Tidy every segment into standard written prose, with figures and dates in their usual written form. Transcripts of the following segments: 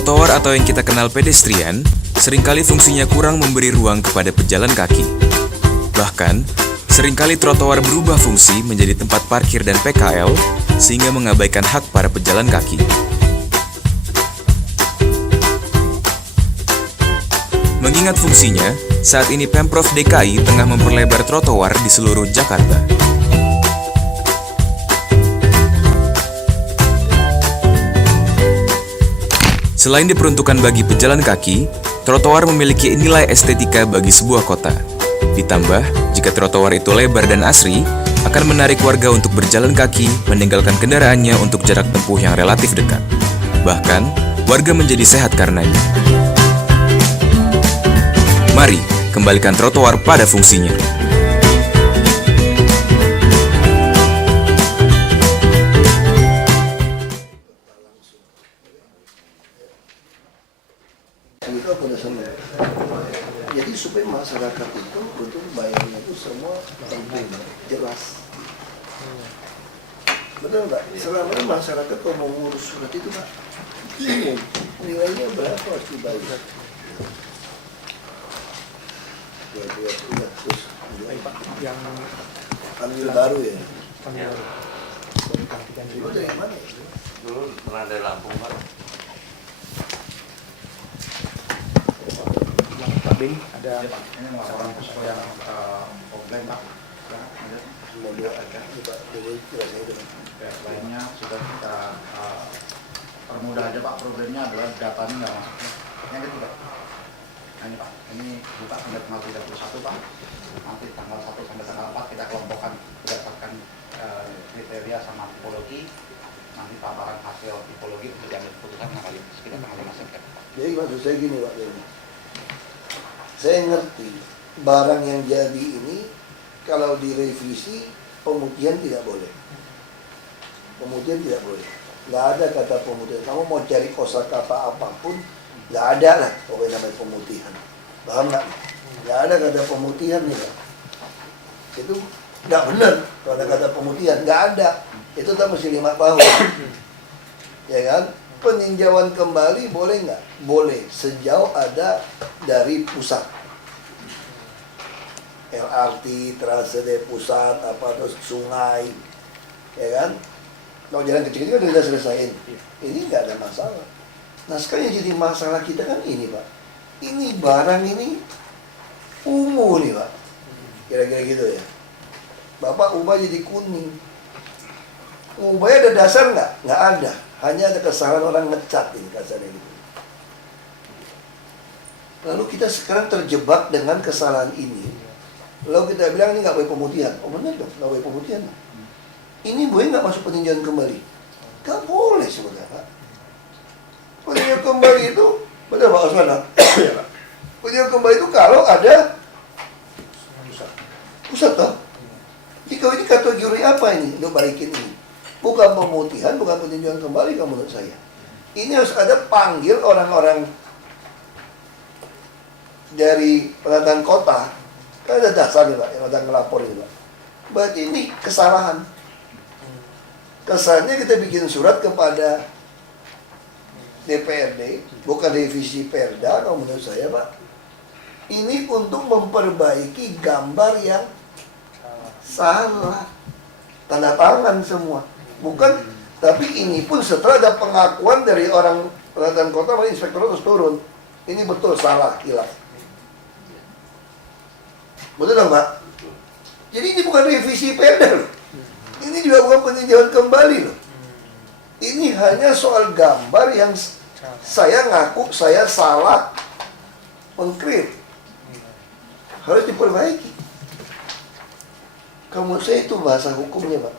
Trotoar atau yang kita kenal pedestrian, seringkali fungsinya kurang memberi ruang kepada pejalan kaki. Bahkan, seringkali trotoar berubah fungsi menjadi tempat parkir dan PKL, sehingga mengabaikan hak para pejalan kaki. Mengingat fungsinya, saat ini Pemprov DKI tengah memperlebar trotoar di seluruh Jakarta. Selain diperuntukkan bagi pejalan kaki, trotoar memiliki nilai estetika bagi sebuah kota. Ditambah, jika trotoar itu lebar dan asri, akan menarik warga untuk berjalan kaki, meninggalkan kendaraannya untuk jarak tempuh yang relatif dekat. Bahkan, warga menjadi sehat karenanya. Mari, kembalikan trotoar pada fungsinya. Jadi supaya masyarakat itu betul bayarnya itu semua jelas. Betul nggak? Selama ini masyarakat kalau mau ngurus surat itu Pak, bingung nilainya berapa harus dibayar. Udah terus. Pak, yang Ambil baru ya. panggil Itu dari mana? Dulu pernah dari Lampung, Pak. Pak Bin, ada seorang posko yang komplain Pak. Mau dua aja, Pak. Jadi kiranya itu. Lainnya sudah kita permudah aja Pak, problemnya adalah datanya nggak masuk. Yang kedua, nah ini Pak, ini buka sampai tanggal 31 Pak. Nanti tanggal 1 sampai tanggal 4 kita kelompokkan berdasarkan kriteria sama tipologi. Nanti paparan hasil tipologi untuk diambil keputusan sekitar tanggal 5 September. Jadi maksud saya gini Pak Beni. Saya ngerti barang yang jadi ini kalau direvisi pemutihan tidak boleh. Pemutihan tidak boleh. Nggak ada kata pemutihan. Kamu mau cari kosakata apapun, nggak ada lah pokoknya namanya pemutihan. Paham nggak? Nggak ada kata pemutihan nih Pak. Itu nggak benar kalau ada kata pemutihan. Nggak ada. Itu tak mesti 5 tahun. Ya kan? Peninjauan kembali boleh nggak? Boleh, sejauh ada dari pusat. LRT, trase dari pusat, apa terus sungai, ya kan? Kalau jalan kecil-kecil kan sudah selesaiin. Ini nggak ada masalah. Nah sekarang yang jadi masalah kita kan ini Pak. Ini barang ini ungu nih Pak. Kira-kira gitu ya. Bapak ubah jadi kuning. Ubahnya ada dasar nggak? Nggak ada. Hanya ada kesalahan orang ngecat ini kasarnya gitu. Lalu kita sekarang terjebak dengan kesalahan ini. Lalu kita bilang ini nggak boleh pemutihan. Oh benar dong, nggak boleh pemutihan. Ini boleh nggak masuk peninjauan kembali? Nggak boleh sebenarnya. Peninjauan kembali itu, benar Pak Osman? Peninjauan kembali itu kalau ada pusat toh. Jika ini kategori apa ini? Lo balikin ini. Bukan pemutihan, bukan peninjauan kembali kalau menurut saya. Ini harus ada panggil orang-orang dari penataan kota. Kan ada dasar nih Pak, yang ada ngelapor ini Pak. Berarti ini kesalahan. Kesannya kita bikin surat kepada DPRD, bukan revisi Perda kalau menurut saya Pak. Ini untuk memperbaiki gambar yang salah. Tanda tangan semua. Bukan, tapi ini pun setelah ada pengakuan dari orang penataan kota, inspektor terus turun. Ini betul, salah, hilaf. Betul dong Pak? Jadi ini bukan revisi Perda loh. Ini juga bukan peninjauan kembali loh. Ini hanya soal gambar yang saya ngaku saya salah mengkrit. Harus diperbaiki. Kamu saya itu bahasa hukumnya Pak.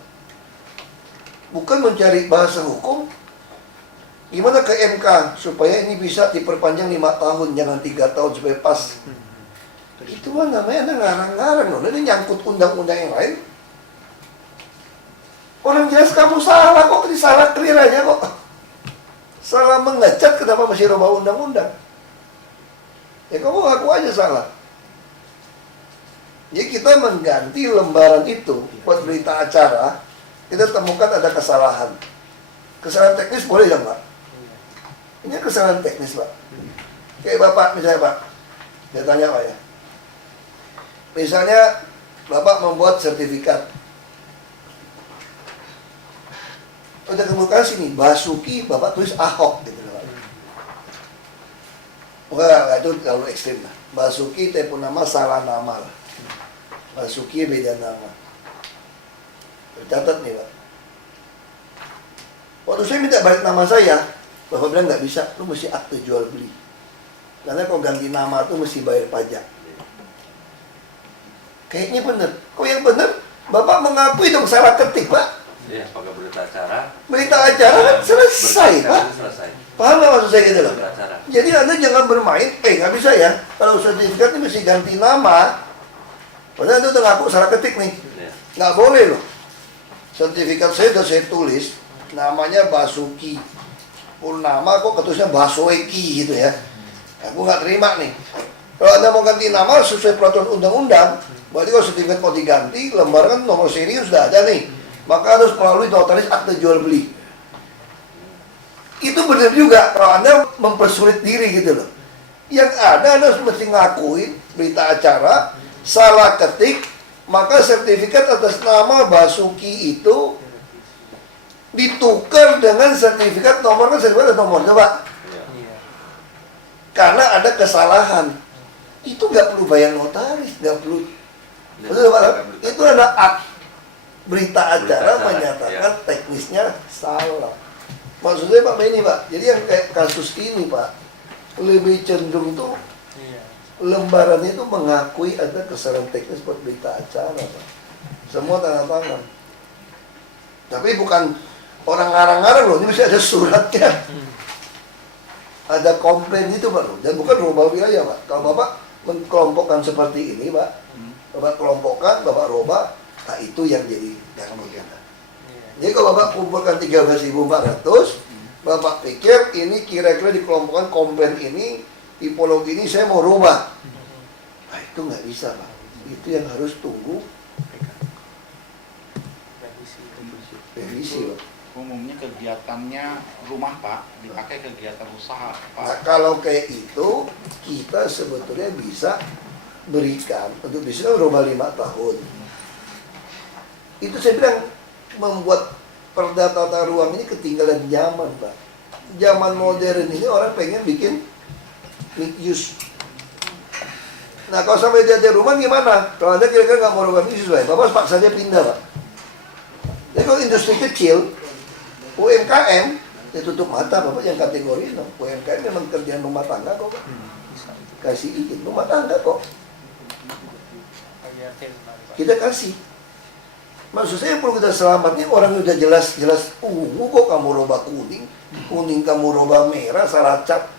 Bukan mencari bahasa hukum. Gimana ke MK supaya ini bisa diperpanjang 5 tahun, jangan 3 tahun supaya pas. Itu mah namanya ngarang-ngarang loh. Ini nyangkut undang-undang yang lain. Orang jelas kamu salah kok, ini salah clear aja kok. Salah mengecat, kenapa masih rubah undang-undang? Ya kamu ngaku aja salah. Jadi kita mengganti lembaran itu buat berita acara. Kita temukan ada kesalahan. Kesalahan teknis boleh ya Pak? Ini kesalahan teknis, Pak. Kayak Bapak, misalnya Pak, saya tanya Pak ya. Misalnya Bapak membuat sertifikat. Udah kamu kasih nih, Basuki, Bapak tulis Ahok gitu loh Pak. Enggak, itu terlalu ekstrim lah. Basuki telepon nama salah nama lah. Basuki beda nama. Tercatat nih Pak. Waktu saya minta balik nama saya, Bapak bilang nggak bisa, lu mesti akte jual beli. Karena kalau ganti nama tuh mesti bayar pajak. Kayaknya bener. Kok yang bener? Bapak mengakui dong salah ketik Pak. Iya, pakai berita acara. Berita acara kan selesai Pak. Selesai. Paham nggak maksud saya gitu loh? Berita acara. Jadi Anda jangan bermain, nggak bisa ya. Kalau sertifikat ini mesti ganti nama. Padahal itu udah ngaku salah ketik nih. Iya. Nggak boleh loh. Sertifikat saya udah saya tulis, namanya Basuki. Purnama kok ketusnya Basueki gitu ya. Aku nggak terima nih. Kalau Anda mau ganti nama sesuai peraturan undang-undang, berarti kalau sertifikat mau diganti, lembar kan nomor seri sudah ada nih. Maka harus melalui notaris akte jual beli. Itu benar juga kalau Anda mempersulit diri gitu loh. Yang ada Anda harus mesti ngakuin berita acara, salah ketik, maka sertifikat atas nama Basuki itu ditukar dengan sertifikat nomor, kan sertifikat ada nomornya Pak. Iya. Karena ada kesalahan. Itu nggak perlu bayar notaris, nggak perlu. Betul Pak? Itu ada ak berita acara menyatakan teknisnya salah. Maksudnya Pak ini Pak, jadi yang kayak kasus ini Pak, lebih cenderung tuh lembaran itu mengakui ada kesalahan teknis buat berita acara Pak. Semua tanda tangan. Tapi bukan orang ngarang-ngarang loh, ini mesti ada suratnya. Ada komplain itu Pak loh, dan bukan rubah wilayah Pak. Kalau Bapak mengkelompokkan seperti ini Pak, Bapak kelompokkan, Bapak rubah, nah itu yang jadi ganggu kita. Jadi kalau Bapak kumpulkan 13.400, Bapak pikir ini kira-kira dikelompokkan komplain ini, tipologi ini saya mau rubah. Nah itu nggak bisa Pak. Itu yang harus tunggu revisi Pak. Umumnya kegiatannya rumah Pak, dipakai kegiatan usaha Pak. Nah kalau kayak itu, kita sebetulnya bisa berikan, untuk di sini rubah 5 tahun. Itu saya bilang membuat perda tata ruang ini ketinggalan zaman Pak. Zaman modern ini orang pengen bikin mixed use. Nah kalau sampai dia ada rumah gimana? Kalau Anda kira-kira nggak mau rubah mixed use, Bapak paksa dia pindah Pak. Jadi kalau industri kecil, UMKM, dia tutup mata Bapak yang kategori 6. UMKM memang kerjaan rumah tangga kok Pak. Kasih izin rumah tangga kok. Kita kasih. Maksud saya perlu kita selamatnya orang udah jelas-jelas ungu kok kamu roba kuning, kuning kamu roba merah, salah cap.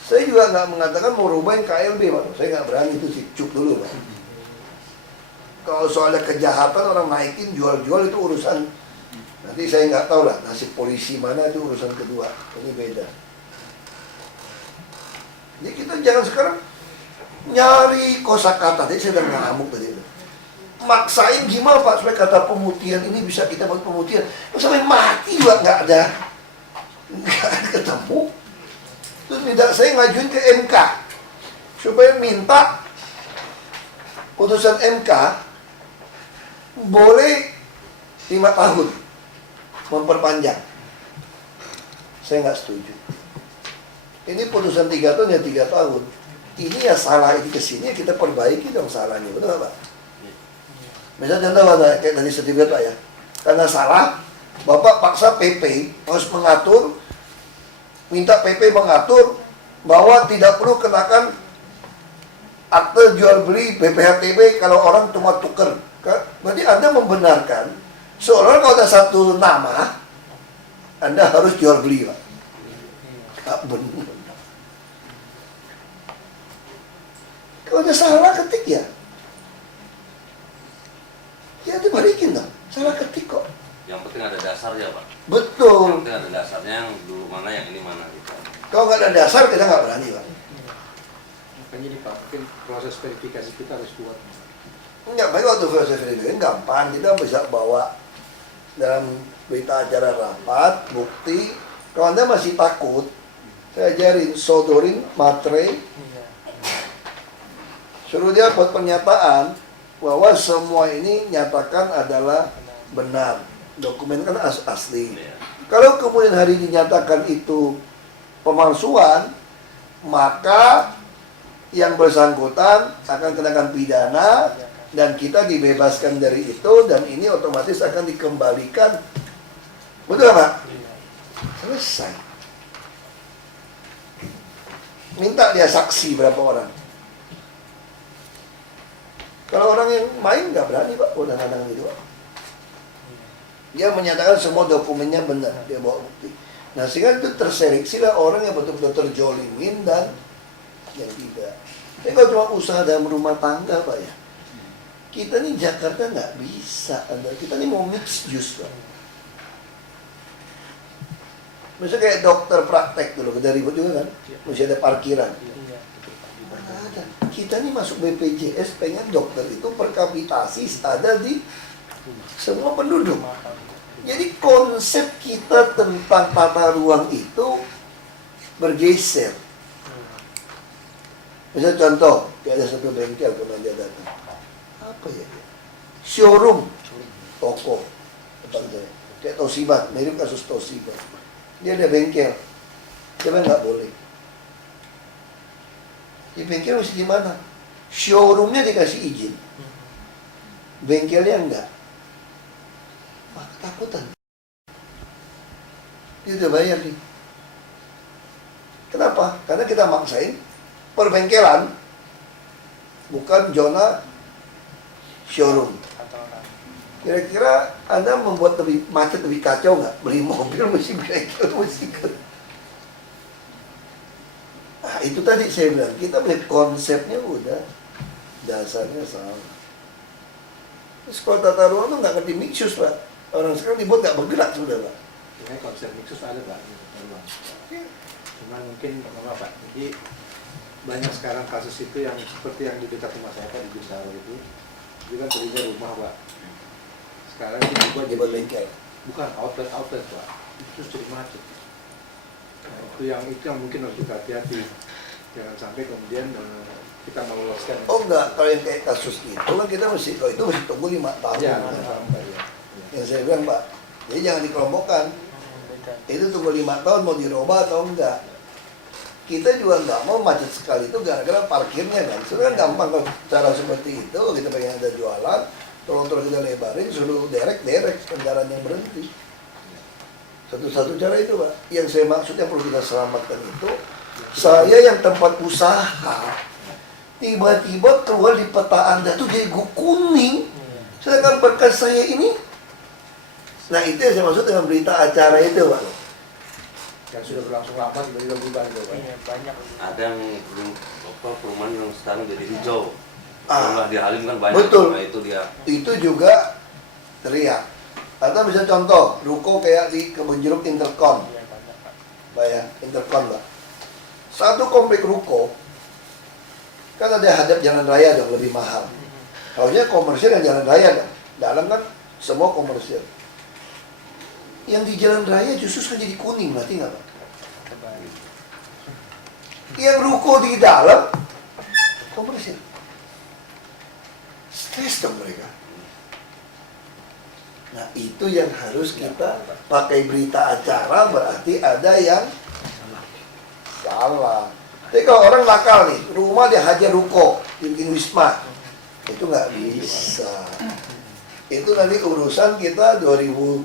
Saya juga nggak mengatakan mau robain KLB Pak, saya nggak berani itu sih, cuk dulu Pak. Kalau soalnya kejahatan orang naikin jual-jual itu urusan, nanti saya nggak tahu lah nasib polisi mana itu urusan kedua, ini beda. Jadi kita jangan sekarang nyari kosakata, jadi saya udah ngamuk tadi. Maksain gimana Pak supaya kata pemutihan ini bisa kita buat pemutihan sampai mati juga nggak ada ketemu. Terus tidak saya ngajuin ke MK supaya minta putusan MK boleh 5 tahun memperpanjang. Saya nggak setuju. Ini putusan 3 tahun ya 3 tahun. Ini ya salah ini kesini kita perbaiki dong salahnya, betul Pak? Misalnya contoh kayak tadi sertifikat Pak ya, karena salah, Bapak paksa PP harus mengatur, minta PP mengatur bahwa tidak perlu kenakan akte jual beli BPHTB kalau orang cuma tuker. Berarti Anda membenarkan seolah kalau ada satu nama, Anda harus jual beli Pak. Tak benar. Kalau ada salah ketik ya. Ya itu balikin dong, salah ketik kok. Yang penting ada dasarnya Pak. Betul. Yang penting ada dasarnya, yang dulu mana, yang ini mana gitu. Kalau nggak ada dasar kita nggak berani Pak. Makanya nih Pak, mungkin proses verifikasi kita harus kuat. Enggak, baik waktu proses verifikasi gampang, kita bisa bawa dalam berita acara rapat, bukti. Kalau Anda masih takut, Saya ajarin, sodorin, matre, suruh dia buat pernyataan bahwa semua ini nyatakan adalah benar. Dokumen kan asli. Kalau kemudian hari dinyatakan itu pemalsuan, maka yang bersangkutan akan kenakan pidana dan kita dibebaskan dari itu dan ini otomatis akan dikembalikan. Betul Pak? Selesai. Minta dia saksi berapa orang. Kalau orang yang main nggak berani Pak, udah kadang gitu Pak. Dia menyatakan semua dokumennya benar, dia bawa bukti. Nah sehingga itu terseleksi lah orang yang betul-betul terjolimin dan yang tidak. Tapi kalau cuma usaha dalam rumah tangga Pak ya, kita nih Jakarta nggak bisa. Kita nih mau mix juice Pak. Misalnya kayak dokter praktek dulu, udah ribut juga kan, mesti ada parkiran. Mana ada. Kita nih masuk BPJS pengen dokter itu per kapitasi ada di semua penduduk. Jadi konsep kita tentang tata ruang itu bergeser. Misalnya contoh, ada satu bengkel kemarin dia datang. Apa ya dia? Showroom, toko, tempat saya. Kayak Toshiba, mirip kasus Toshiba. Dia ada bengkel, dia nggak boleh. Di bengkel mesti di mana? Showroomnya dikasih izin, bengkelnya enggak. Wah, ketakutan. Dia udah bayar nih. Kenapa? Karena kita maksain perbengkelan, bukan zona showroom. Kira-kira Anda membuat lebih macet, lebih kacau nggak? Beli mobil mesti bengkel, mesti ke. Nah, itu tadi saya bilang, kita beli konsepnya udah dasarnya salah. Terus kalau tata ruang tuh nggak ngerti mixus Pak. Orang sekarang dibuat nggak bergerak sudah Pak. Ini konsep mixus ada Pak. Cuman mungkin apa Pak? Jadi banyak sekarang kasus itu yang seperti yang di dekat rumah saya Pak di Bintaro itu kan tadinya rumah Pak. Sekarang ini dibuat jadi bengkel. Bukan outlet Pak. Itu terus jadi macet. Nah, itu yang mungkin harus kita hati-hati. Jangan sampai kemudian kita meloloskan. Oh enggak, kalau yang kayak kasus itu kan kita mesti, kalau itu mesti tunggu 5 tahun. Ya, Yang saya bilang Pak, jadi jangan dikelompokkan. Itu tunggu 5 tahun mau dirubah atau enggak. Kita juga nggak mau macet sekali itu gara-gara parkirnya kan. Sebenarnya gampang kalau cara seperti itu, kita pengen ada jualan, tolong-tolong kita lebarin, suruh derek kendaraan yang berhenti. Satu-satu cara itu Pak. Yang saya maksud yang perlu kita selamatkan itu, saya yang tempat usaha, tiba-tiba keluar di peta Anda tuh jadi kuning. Sedangkan berkas saya ini, nah itu yang saya maksud dengan berita acara itu Pak. Yang sudah berlangsung lama tiba-tiba berubah gitu Pak. Banyak. Ada yang perumahan yang sekarang jadi hijau. Ah, Di Halim kan banyak. betul. Nah, itu dia. Itu juga teriak. Atau bisa contoh, ruko kayak di Kebun Jeruk Intercom. Pak ya, Intercom Pak. Satu komplek ruko, kan ada hadap jalan raya dong, lebih mahal. Harusnya komersial yang jalan raya dong. Dalam kan semua komersial. Yang di jalan raya justru kan jadi kuning, berarti nggak Pak? Yang ruko di dalam, komersial. Stres dong mereka. Nah itu yang harus kita pakai berita acara, berarti ada yang salah. Tapi kalau orang nakal nih, rumah dia hajar ruko, bikin wisma, itu nggak bisa. Itu nanti urusan kita 2019,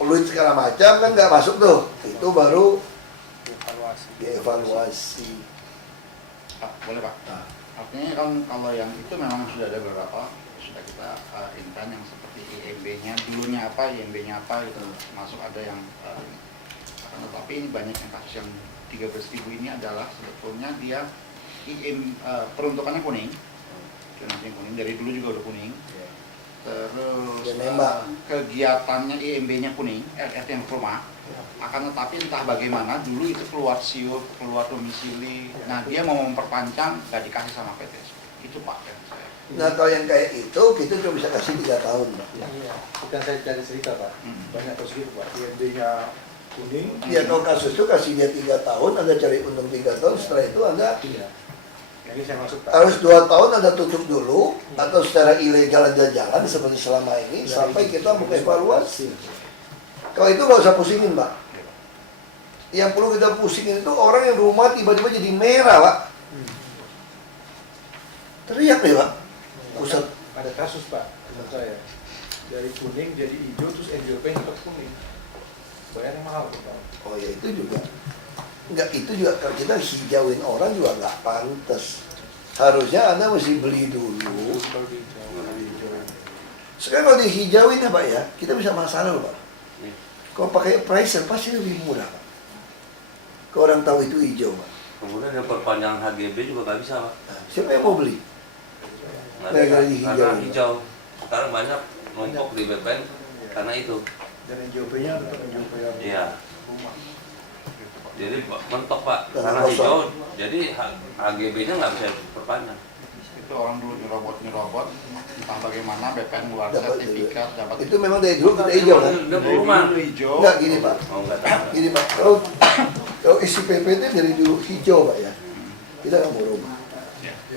peluit segala macam kan nggak masuk tuh. Itu baru dievaluasi. Pak, boleh Pak? Nah. Artinya kan kalau yang itu memang sudah ada beberapa, sudah kita intan yang seperti IMB-nya, dulunya apa, IMB-nya apa gitu, masuk ada yang tetapi ini banyak yang kasus yang 13.000 ini adalah sebetulnya dia peruntukannya kuning, zonasi kuning, dari dulu juga udah kuning. Terus kegiatannya IMB-nya kuning, RT yang rumah, akan tetapi entah bagaimana dulu itu keluar siup, keluar domisili, nah dia mau memperpanjang nggak dikasih sama PT. Itu Pak yang saya. Nah kalau yang kayak itu kita cuma bisa kasih 3 tahun Pak. Bukan saya cari cerita Pak, banyak kasus gitu Pak, IMB-nya kuning. Ya kalau kasus itu kasih dia 3 tahun, Anda cari untung 3 tahun, setelah itu Anda Iya. Yang ini saya maksud Pak. harus 2 tahun Anda tutup dulu, atau secara ilegal Anda jalan seperti selama ini, Dari sampai kita mau 2019. evaluasi. Kalau itu nggak usah pusingin, Pak. Yang perlu kita pusingin itu orang yang rumah tiba-tiba jadi merah, Pak. Teriak deh, Pak. Pusat. Ada kasus Pak, menurut saya. Dari kuning jadi hijau, terus NJP-nya tetap kuning. Bayarnya mahal tuh Pak. Oh ya itu juga. Enggak, itu juga kalau kita hijauin orang juga nggak pantas. Harusnya Anda mesti beli dulu. Kalau di hijau. Sekarang kalau dihijauin ya Pak ya, kita bisa masalah loh Pak. Iya. Kalau pakai pricer pasti lebih murah Pak. Kalau orang tahu itu hijau Pak. Kemudian ada perpanjangan HGB juga nggak bisa Pak. Nah, siapa yang mau beli? Nggak Gara-gara ada, hijau. karena hijau. Sekarang banyak numpuk di BPN karena itu. Dan NJP-nya tetap NJP yang Iya. rumah. Jadi mentok Pak, Dan karena kosong. hijau, jadi HGB-nya nggak bisa diperpanjang. Itu orang dulu nyerobot, entah bagaimana BPN keluar Dapat sertifikat, dapat Itu memang dari dulu kita hijau kan? Udah berumah. dulu hijau. Enggak gini Pak. Oh nggak tahu. Gini Pak, kalau isi PPT dari dulu hijau Pak ya, kita nggak mau rubah.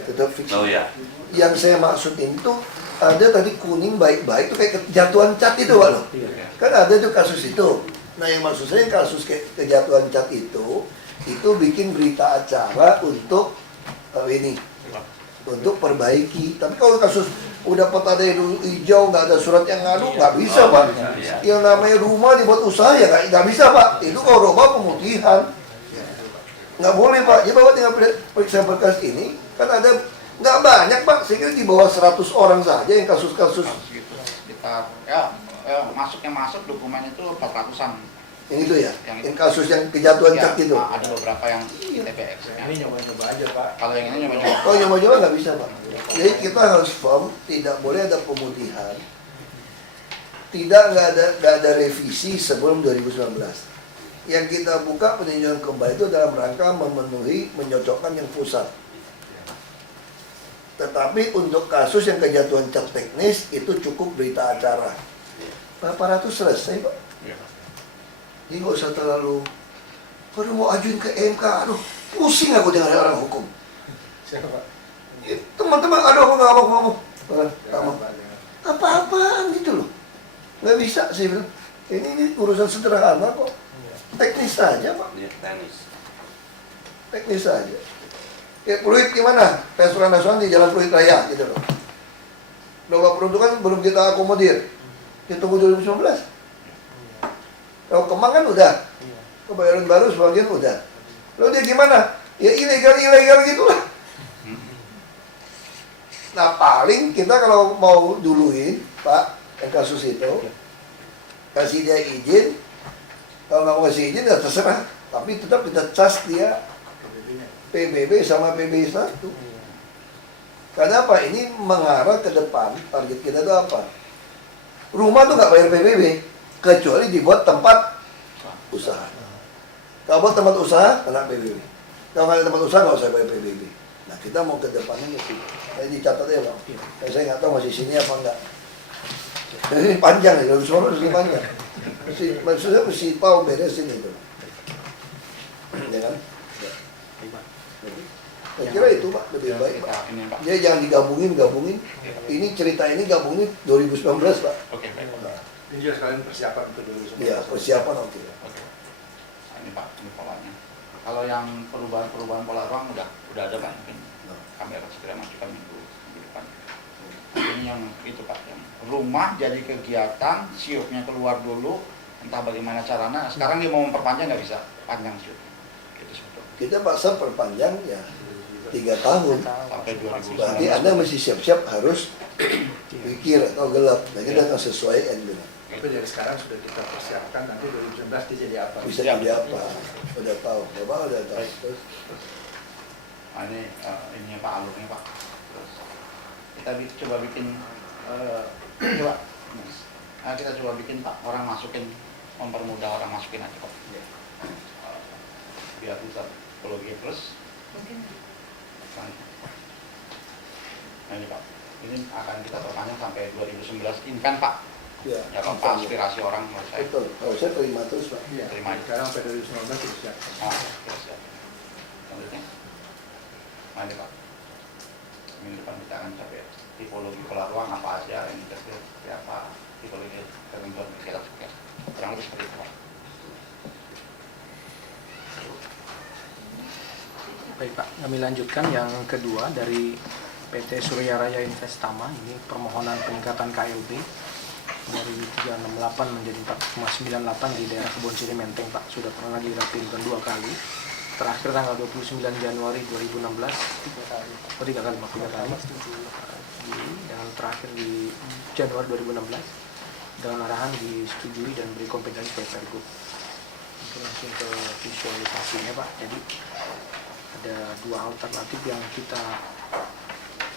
Tetap fix. Oh ya. Yang saya maksudin itu ada tadi kuning baik-baik itu kayak kejatuhan cat itu Pak loh. Iya. Kan ada tuh kasus itu. Nah yang maksud saya kasus kejatuhan cat itu bikin berita acara untuk ini untuk perbaiki. Tapi kalau kasus udah peta dari dulu hijau nggak ada surat yang ngadu nggak bisa Pak. Iya. Yang namanya rumah dibuat usaha ya nggak bisa Pak. Itu kalau rumah pemutihan nggak boleh Pak. Jadi Bapak tinggal periksa berkas ini kan ada nggak banyak Pak. Saya kira di bawah 100 orang saja yang kasus-kasus gitu. Kita masuk dokumen itu 400-an. yang itu ya, Yang yang kasus yang kejatuhan Ya, cat itu. ada beberapa yang TPX. Yang ini nyoba-nyoba aja Pak. Kalau yang ini nyoba-nyoba. Kalau nyoba-nyoba nggak bisa Pak. Jadi kita harus firm, tidak boleh ada pemutihan. Nggak ada revisi sebelum 2019. Yang kita buka peninjauan kembali itu dalam rangka menyocokkan yang pusat. Tetapi untuk kasus yang kejatuhan cat teknis itu cukup berita acara. Berapa ratus selesai Pak. Iya. Jadi nggak usah terlalu, baru mau ajuin ke MK, aduh pusing aku dengan orang hukum. Siapa Pak? Teman-teman, aduh aku nggak mau. Jangan, Kamu Pak, jangan. apa-apaan gitu loh. Nggak bisa sih bilang. Ini urusan sederhana kok. Teknis saja Pak, Iya, tenis. teknis saja. Pluit gimana? Restoran nasional di Jalan Pluit Raya gitu loh. Doa peruntukan belum kita akomodir. Kita tunggu 2019. Kalau Kemang kan udah. Kebayoran Baru sebagian udah. Lalu dia gimana? Ya ilegal gitulah. Nah paling kita kalau mau duluin Pak, yang kasus itu kasih dia izin. Kalau nggak mau kasih izin ya terserah. Tapi tetap kita cas dia PBB sama PB1. Karena apa? Ini mengarah ke depan. Target kita itu apa? Rumah tuh nggak bayar PBB kecuali dibuat tempat usaha. Kalau buat tempat usaha kena PBB. Kalau nggak ada tempat usaha nggak usah bayar PBB. Nah kita mau ke depannya mesti. Saya dicatat ya Bang. Saya nggak tahu masih sini apa enggak. Ini panjang ya, kalau suara masih panjang. Maksudnya mesti tahu beresin itu. Ya kan? Saya kira itu Pak lebih baik Pak. Ini Pak. Dia jangan digabungin. Ini cerita ini gabungin 2019 Pak. Oke, baik. Ini juga sekalian persiapan untuk 2019. Iya persiapan oke. Oke. Nah, ini Pak, ini polanya. Kalau yang perubahan pola ruang udah ada Pak, mungkin kami akan segera masukkan minggu depan. Ini yang itu Pak, yang rumah jadi kegiatan, siupnya keluar dulu, entah bagaimana caranya. Sekarang dia mau memperpanjang nggak bisa, panjang siupnya. Gitu sebetulnya. Kita paksa perpanjang ya 3 tahun. Sampai 2019. Berarti Anda mesti siap-siap harus pikir atau gelap. Nah kita akan sesuaikan gitu. Tapi dari sekarang sudah kita persiapkan nanti 2019 dia jadi apa? Bisa jadi apa? Udah tahu. Bapak udah tahu. Terus Nah, ini Pak alurnya Pak. Terus kita coba bikin coba. Nah, kita coba bikin Pak orang masukin, mempermudah orang masukin aja Pak. Biar bisa psikologi terus. Nah ini Pak, ini akan kita perpanjang sampai 2019. Ini kan Pak Ya, kalau aspirasi orang menurut saya betul. Kalau saya terima terus, Pak. Iya, Terima aja. sekarang sampai 2019 sudah siap. siap. Selanjutnya, mari Pak. Minggu depan kita akan capai tipologi pola ruang apa aja yang terjadi, apa tipologi ketentuan kita kurang lebih seperti itu Pak. Baik Pak, kami lanjutkan yang kedua dari PT Surya Raya Investama. Ini permohonan peningkatan KLB dari 368 menjadi 4,98 di daerah Kebon Siri Menteng Pak. Sudah pernah dirapimkan 2 kali. Terakhir tanggal 29 Januari 2016. 3 kali. Oh 3 kali, 3 kali. Dan terakhir di Januari 2016 dengan arahan disetujui dan beri kompensasi ke Pergub. Itu langsung ke visualisasinya Pak. Jadi ada 2 alternatif yang kita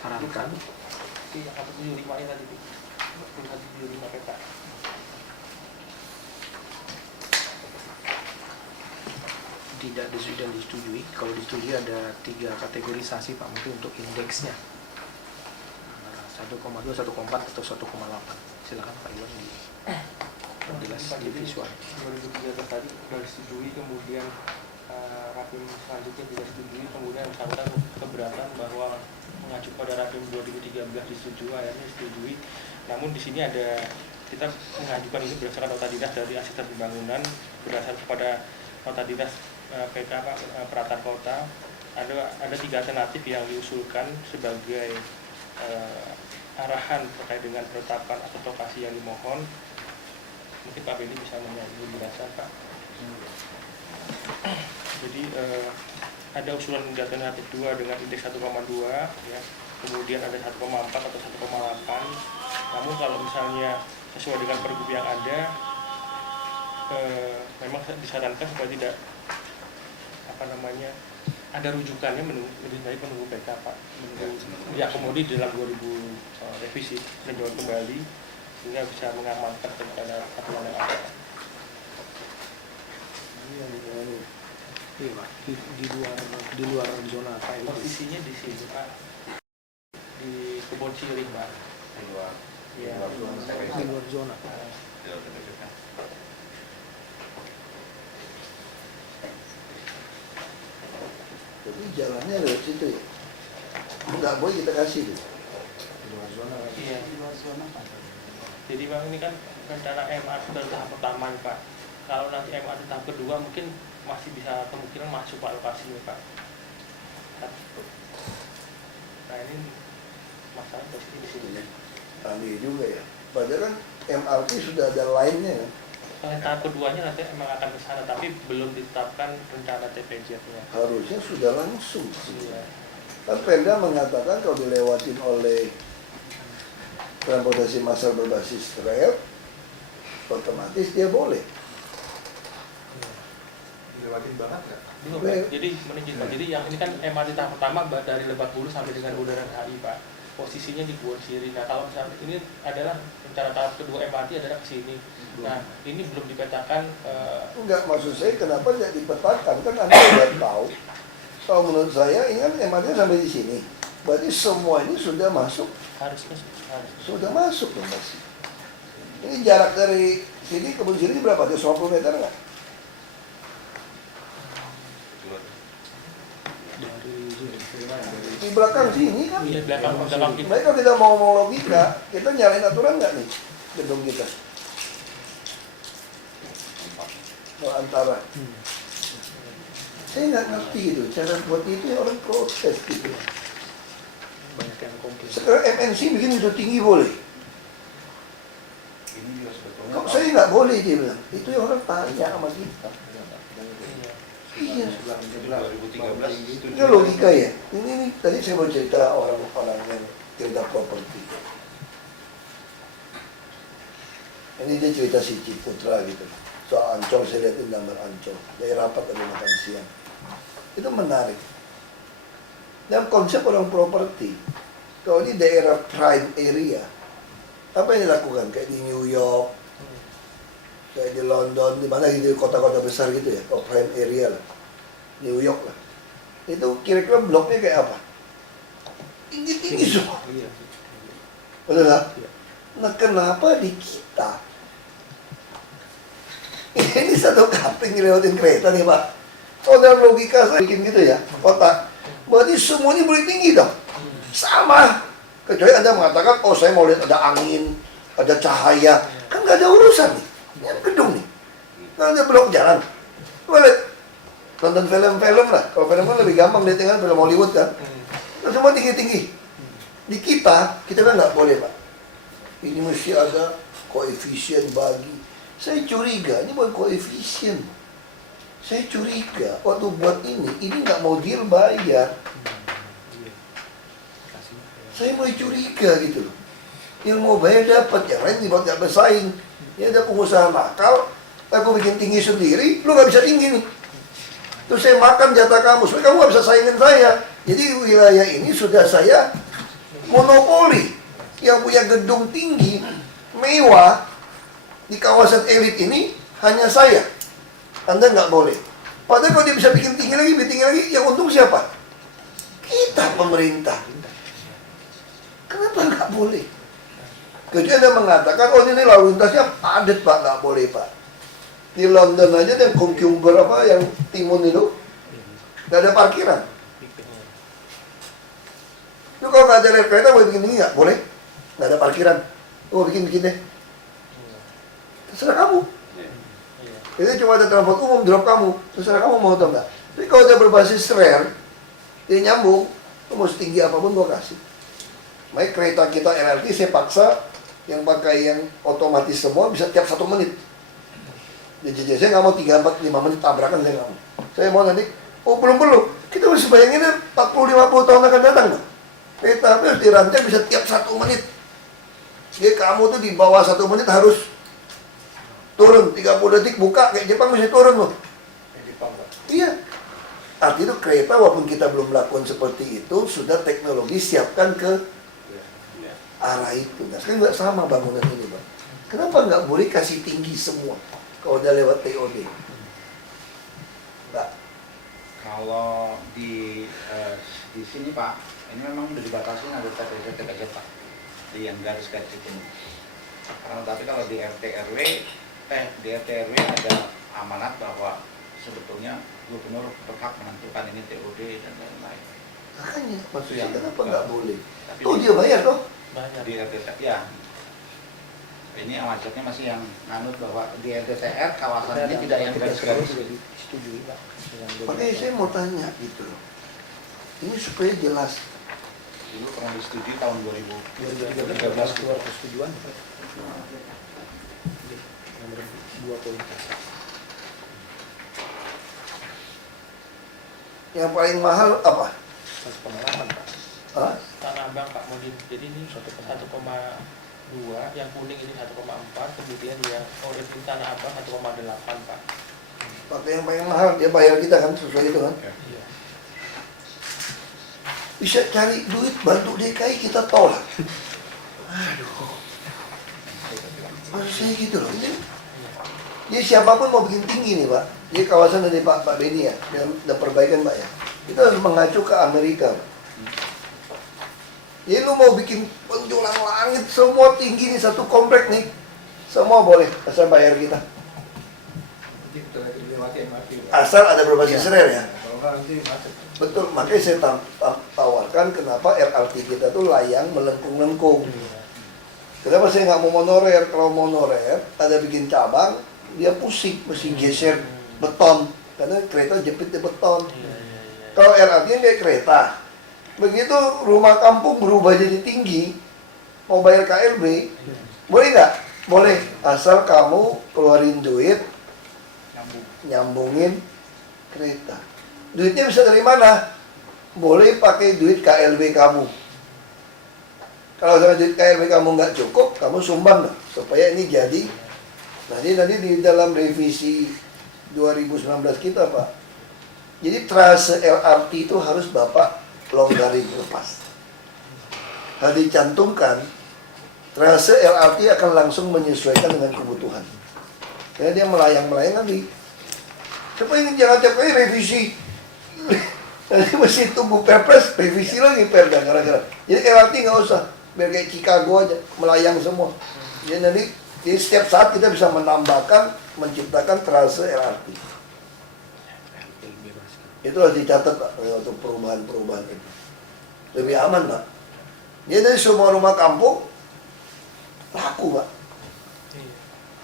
sarankan. Oke, yang 175 ini tadi, 175 peta. Tidak disetujui. Kalau disetujui ada 3 kategorisasi Pak, mungkin untuk indeksnya 1,2, 1,4 atau 1,8. Silakan Pak Iwan jelas di visual. 2013 tadi sudah disetujui, kemudian Rapim selanjutnya tidak disetujui, kemudian bersangkutan keberatan bahwa mengacu pada Rapim 2013 disetujui, akhirnya disetujui. Namun di sini ada, kita mengajukan ini berdasarkan nota dinas dari asisten pembangunan, berdasarkan kepada nota dinas PK Peratar Kota. Ada 3 alternatif yang diusulkan sebagai arahan terkait dengan penetapan atau lokasi yang dimohon. Mungkin Pak Beni bisa menjelaskan Pak. Jadi ada usulan alternatif 2 dengan indeks 1,2 ya. Kemudian ada 1,4 atau 1,8. Namun kalau misalnya sesuai dengan pergub yang ada, memang disarankan supaya tidak ada rujukannya, lebih baik menunggu PK Pak, diakomodir dalam 2000 revisi dan jual kembali sehingga bisa mengamankan kepada aturan yang ada. Iya Pak, di luar zona Pak. Posisinya di sini Pak, di Kebon Siri Pak. Di luar zona. Jadi jalannya lewat situ ya. Nggak boleh kita kasih tuh. Iya, di luar zona Pak. Jadi Bang, ini kan rencana MRT baru tahap pertama nih Pak. Kalau nanti MRT tahap kedua mungkin masih bisa kemungkinan masuk Pak lokasinya Pak. Nah ini masalah posisi di sini. Aneh juga ya. Padahal kan MRT sudah ada line-nya kan. Kalau tahap keduanya nanti emang akan ke sana, tapi belum ditetapkan rencana TPJ-nya. Harusnya sudah langsung. Iya. Kan Pemda mengatakan kalau dilewatin oleh transportasi massal berbasis rel, otomatis dia boleh. Dilewatin banget nggak? Belum, Pak. Jadi menunjukkan. Jadi yang ini kan MRT tahap pertama dari Lebak Bulus sampai dengan Bundaran HI Pak. Posisinya di Kebon Siri. Nah kalau misalnya ini adalah rencana tahap kedua MRT adalah ke sini. Nah ini belum dipetakan. Enggak, maksud saya kenapa tidak dipetakan? Kan Anda sudah tahu. Kalau menurut saya ini kan MRT sampai di sini. Berarti semua ini sudah masuk. Harusnya Sudah masuk ya masih. Ini jarak dari sini ke Kebon Siri berapa? 50 meter nggak? Di belakang sini kan. Iya, belakang kita. Mereka tidak mau logika, kita nyalain aturan nggak nih gedung kita? Antara. Saya nggak ngerti itu, cara buat itu ya orang protes gitu. Banyak yang komplain. Sekarang MNC bikin itu tinggi boleh. Ini juga sebetulnya Kok saya nggak boleh dia bilang. Itu yang orang tanya sama kita. Iya. 2013 itu Itu logika ya. Ini tadi saya mau cerita orang-orang yang cerita properti. Ini dia cerita si Ciputra gitu. Soal Ancol, saya lihatin gambar Ancol. Daerah rapat ada makan siang. Itu menarik. Dalam konsep orang properti, kalau di daerah prime area, apa yang dilakukan? Kayak di New York, kayak di London, di mana gitu, kota-kota besar gitu ya, kalau prime area lah, New York lah. Itu kira-kira bloknya kayak apa? Tinggi-tinggi semua. Iya. Betul nggak? Iya. Nah kenapa di kita ini satu kapling ngelewatin kereta nih Pak? Kalau dalam logika saya bikin gitu ya, otak, berarti semuanya boleh tinggi dong. Sama. Kecuali Anda mengatakan, oh saya mau lihat ada angin, ada cahaya. Kan nggak ada urusan nih. Ini kan gedung nih. Nggak ada blok jalan. Boleh nonton film-film lah. Kalau film kan lebih gampang dia tinggal film Hollywood kan. Nah, semua tinggi-tinggi. Di kita kan nggak boleh Pak. Ini mesti ada koefisien bagi. Saya curiga, ini bukan koefisien. Saya curiga, waktu buat ini nggak mau deal bayar. Saya mulai curiga gitu loh. Yang mau bayar dapat, yang lain dibuat nggak bersaing. Ya ada pengusaha nakal, aku bikin tinggi sendiri, lu nggak bisa tinggi nih. Terus saya makan jatah kamu, supaya kamu nggak bisa saingin saya. Jadi wilayah ini sudah saya monopoli. Yang punya gedung tinggi, mewah, di kawasan elit ini hanya saya. Anda nggak boleh. Padahal kalau dia bisa bikin tinggi lagi, yang untung siapa? Kita pemerintah. Kenapa nggak boleh? Kecuali Anda mengatakan, oh ini lalu lintasnya padat Pak, nggak boleh Pak. Di London aja yang Vancouver apa yang timun itu, nggak ada parkiran. Lu kalau nggak ada rel kereta, boleh bikin ini nggak? Boleh. Nggak ada parkiran. Oh bikin deh. Terserah kamu. Itu cuma ada transport umum drop kamu. Terserah kamu mau atau enggak. Tapi kalau udah berbasis rel, dia nyambung, mau setinggi apapun gua kasih. Makanya kereta kita LRT saya paksa yang pakai yang otomatis semua bisa tiap 1 menit. Jadi saya nggak mau 3, 4, 5 menit tabrakan, saya nggak mau. Saya mau nanti, oh belum. Kita harus bayangin 40-50 tahun akan datang. Bang. Kereta api harus dirancang bisa tiap 1 menit. Jadi kamu tuh di bawah 1 menit harus turun 30 detik buka kayak Jepang bisa turun loh. Iya. Artinya itu kereta walaupun kita belum melakukan seperti itu sudah teknologi siapkan ke arah itu. Nah sekarang nggak sama bangunan ini Bang. Kenapa nggak boleh kasih tinggi semua kalau udah lewat TOD? Mbak. Kalau di sini Pak, ini memang udah dibatasi ada TPJ Pak di yang garis-garis itu. Tapi kalau di RT/RW ada amanat bahwa sebetulnya gubernur berhak menentukan ini TOD dan lain-lain. Makanya maksudnya kenapa nggak boleh? Tapi Tuh dia bayar toh. Di RTTR ya. Ini maksudnya masih yang nganut bahwa di RTTR kawasannya tidak yang garis-garis. Disetujui Pak. Makanya saya mau tanya gitu loh. Ini supaya jelas. Dulu pernah disetujui tahun 2013 keluar persetujuan. Nomor 2 poin. Yang paling mahal apa? Pengalaman Pak. Hah? Tanah Abang Pak Modin. Jadi ini 1,2, yang kuning ini 1,4, kemudian yang orange ini Tanah Abang 1,8 Pak. Pakai yang paling mahal, dia bayar kita kan sesuai itu kan. Iya. Bisa cari duit bantu DKI kita tolak. Aduh. Maksud saya gitu loh. Jadi siapapun mau bikin tinggi nih Pak. Jadi kawasan dari Pak Beni ya, yang udah perbaikan Pak ya. Kita harus mengacu ke Amerika Pak. Jadi lu mau bikin penjulang langit semua tinggi nih satu komplek nih. Semua boleh, asal bayar kita. Asal ada berbasis rel ya. Betul, makanya saya tawarkan kenapa LRT kita tuh layang melengkung-lengkung. Kenapa saya nggak mau monorer? Kalau monorer, ada bikin cabang, dia pusing, mesti geser beton. Karena kereta jepit di beton. Kalau LRT kayak kereta. Begitu rumah kampung berubah jadi tinggi, mau bayar KLB, boleh nggak? Boleh, asal kamu keluarin duit, nyambungin kereta. Duitnya bisa dari mana? Boleh pakai duit KLB kamu. Kalau duit KLB kamu nggak cukup, kamu sumbang lah, supaya ini jadi. Nanti di dalam revisi 2019 kita Pak. Jadi trase LRT itu harus Bapak longgarin lepas. Harus dicantumkan, trase LRT akan langsung menyesuaikan dengan kebutuhan. Karena dia melayang-melayang nanti. Supaya ini jangan tiap kali revisi. Nanti mesti tunggu perpres, revisi lagi perda gara-gara. Jadi LRT nggak usah. biar kayak Chicago aja, melayang semua. Jadi setiap saat kita bisa menciptakan trase LRT. Itu harus dicatat Pak, untuk perubahan-perubahan itu. Lebih aman Pak. Jadi semua rumah kampung laku Pak.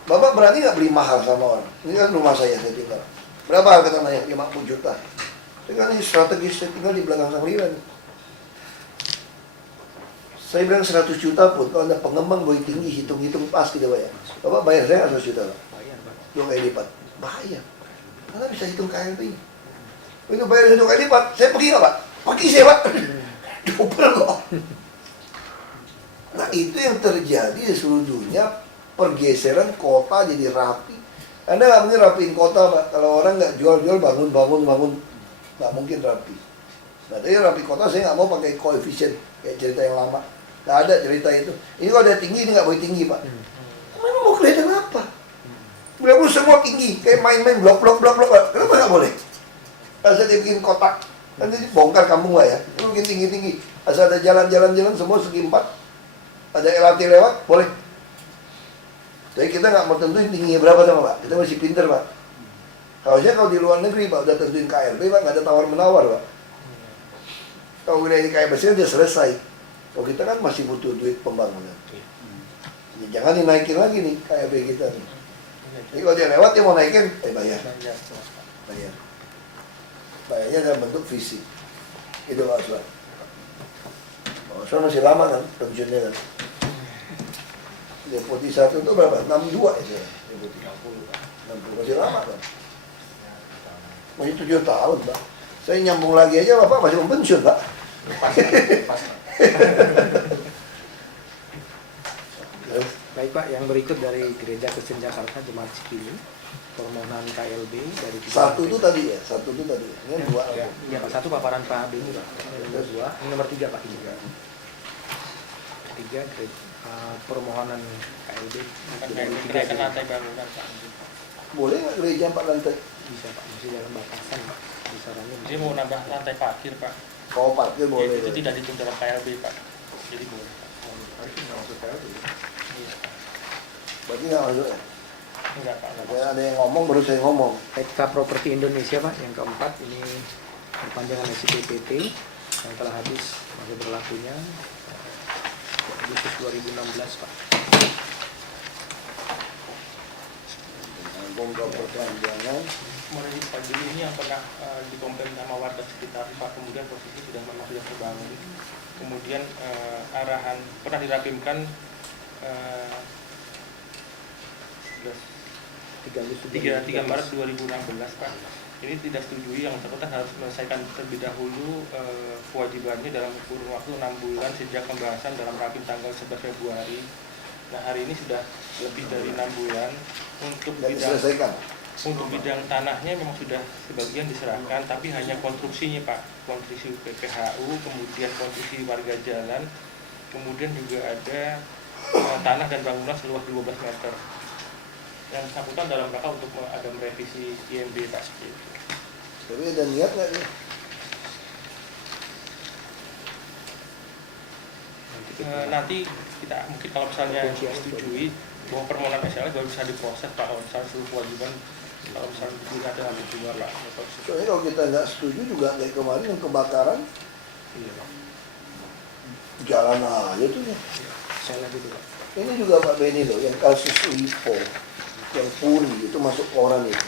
Bapak berani nggak beli mahal sama orang? Ini kan rumah saya tinggal. Berapa harga tanahnya? 50 juta. Ini kan ini strategis, saya tinggal di belakang Sangliran. Saya bilang 100 juta pun, kalau ada pengembang boleh tinggi, hitung-hitung pas gitu Pak ya. Bapak bayar saya nggak 100 juta Pak? Bayar, Pak. 2 kali lipat. Bayar. Karena bisa hitung KLP ini. Itu bayar 2 kali lipat, saya pergi nggak Pak? Pergi saya Pak. Double kok. Nah itu yang terjadi di seluruh dunia, pergeseran kota jadi rapi. Anda nggak mungkin rapiin kota Pak, kalau orang nggak jual-jual bangun, nggak mungkin rapi. Nah tadi rapi kota saya nggak mau pakai koefisien kayak cerita yang lama, nggak ada cerita itu. Ini kalau ada tinggi, ini nggak boleh tinggi Pak. Memang mau kelihatan apa? Bila semua tinggi, kayak main-main blok, kenapa nggak boleh? Asal dia bikin kotak, nanti bongkar kampung Pak ya, itu bikin tinggi-tinggi. Asal ada jalan-jalan semua segi 4, ada LRT lewat, boleh. Jadi kita nggak mau tentuin tingginya berapa sama Pak, kita masih pinter Pak. Harusnya kalau di luar negeri Pak, udah tentuin KLP Pak, nggak ada tawar-menawar Pak. Kalau wilayah ini kayak besar, dia selesai. Kalau kita kan masih butuh duit pembangunan. Ya, jangan dinaikin lagi nih KLP kita nih. Jadi kalau dia lewat, dia mau naikin, bayar. Bayarnya dalam bentuk fisik. Itu Pak Osman. Pak Osman masih lama kan, pensiunnya kan. Deputi 1 itu berapa? 62 itu ya. Deputi 60 masih lama kan. Masih 7 tahun Pak. Saya nyambung lagi aja Bapak masih mau pensiun Pak. Baik Pak, yang berikut dari Gereja Kristen Jakarta Jemaat Cikini, permohonan KLB dari 1 itu tadi ya, 1 itu tadi. Ini 2. Ya Pak, 1 paparan Pak Beni Pak. Nomor 2, ini nomor 3 Pak. 3 permohonan KLB dari 3 Kenaikan lantai bangunan Pak. Boleh nggak gereja 4 lantai? bisa Pak, masih dalam batasan Pak. Besarannya Dia mau nambah lantai parkir Pak. Oh parkir boleh. Itu tidak dihitung dalam KLB Pak. Jadi boleh Pak. Iya. Berarti nggak masuk ya? Enggak Pak. Enggak Kayak ada yang ngomong baru saya ngomong. PK Properti Indonesia Pak, yang keempat ini perpanjangan SIPPT yang telah habis masa berlakunya Agustus 2016 Pak. Bongkar perpanjangan. Mulai di pagi ini yang pernah dikomplain sama warga sekitar Pak, kemudian posisi sudah memang sudah terbangun. Kemudian arahan pernah dirapimkan 3 Maret 2016 Pak. Ini tidak setujui, yang bersangkutan harus menyelesaikan terlebih dahulu kewajibannya dalam kurun waktu 6 bulan sejak pembahasan dalam rapim tanggal 11 Februari. Nah hari ini sudah lebih dari 6 bulan. Untuk bidang tanahnya memang sudah sebagian diserahkan, tapi hanya konstruksinya Pak, konstruksi PPHU, kemudian konstruksi warga jalan, kemudian juga ada tanah dan bangunan seluas 12 meter. Yang bersangkutan dalam rangka untuk ada merevisi IMB Pak seperti itu. Tapi ada niat nggak nih? Nanti kita mungkin kalau misalnya setujui bahwa permohonan SLA baru bisa diproses Pak, kalau misalnya seluruh kewajiban kalau misalnya tidak ada habis juga Pak. Soalnya kalau kita nggak setuju juga kayak kemarin yang kebakaran, Iya Pak. jalan aja tuh ya. Saya lagi dulu Pak. Ini juga Pak Beni loh, yang kasus Lipo, yang Puri itu masuk koran itu.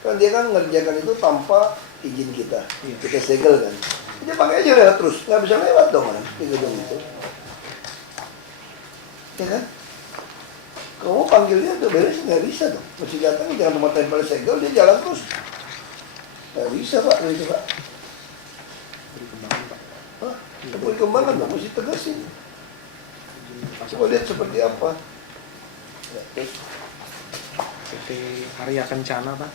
Kan dia kan ngerjakan itu tanpa izin kita, kita segel kan. Dia pakai aja lewat terus, nggak bisa lewat dong kan, di gedung itu. Ya kan? Kalau mau panggil dia udah beres, nggak bisa dong. Mesti datang, jangan cuma tempel segel, dia jalan terus. Nggak bisa Pak, itu Pak. Beri kembangan Pak. Hah? Beri kembangan dong, mesti tegasin. Coba lihat seperti apa. Ya, terus. PT Arya Kencana Pak,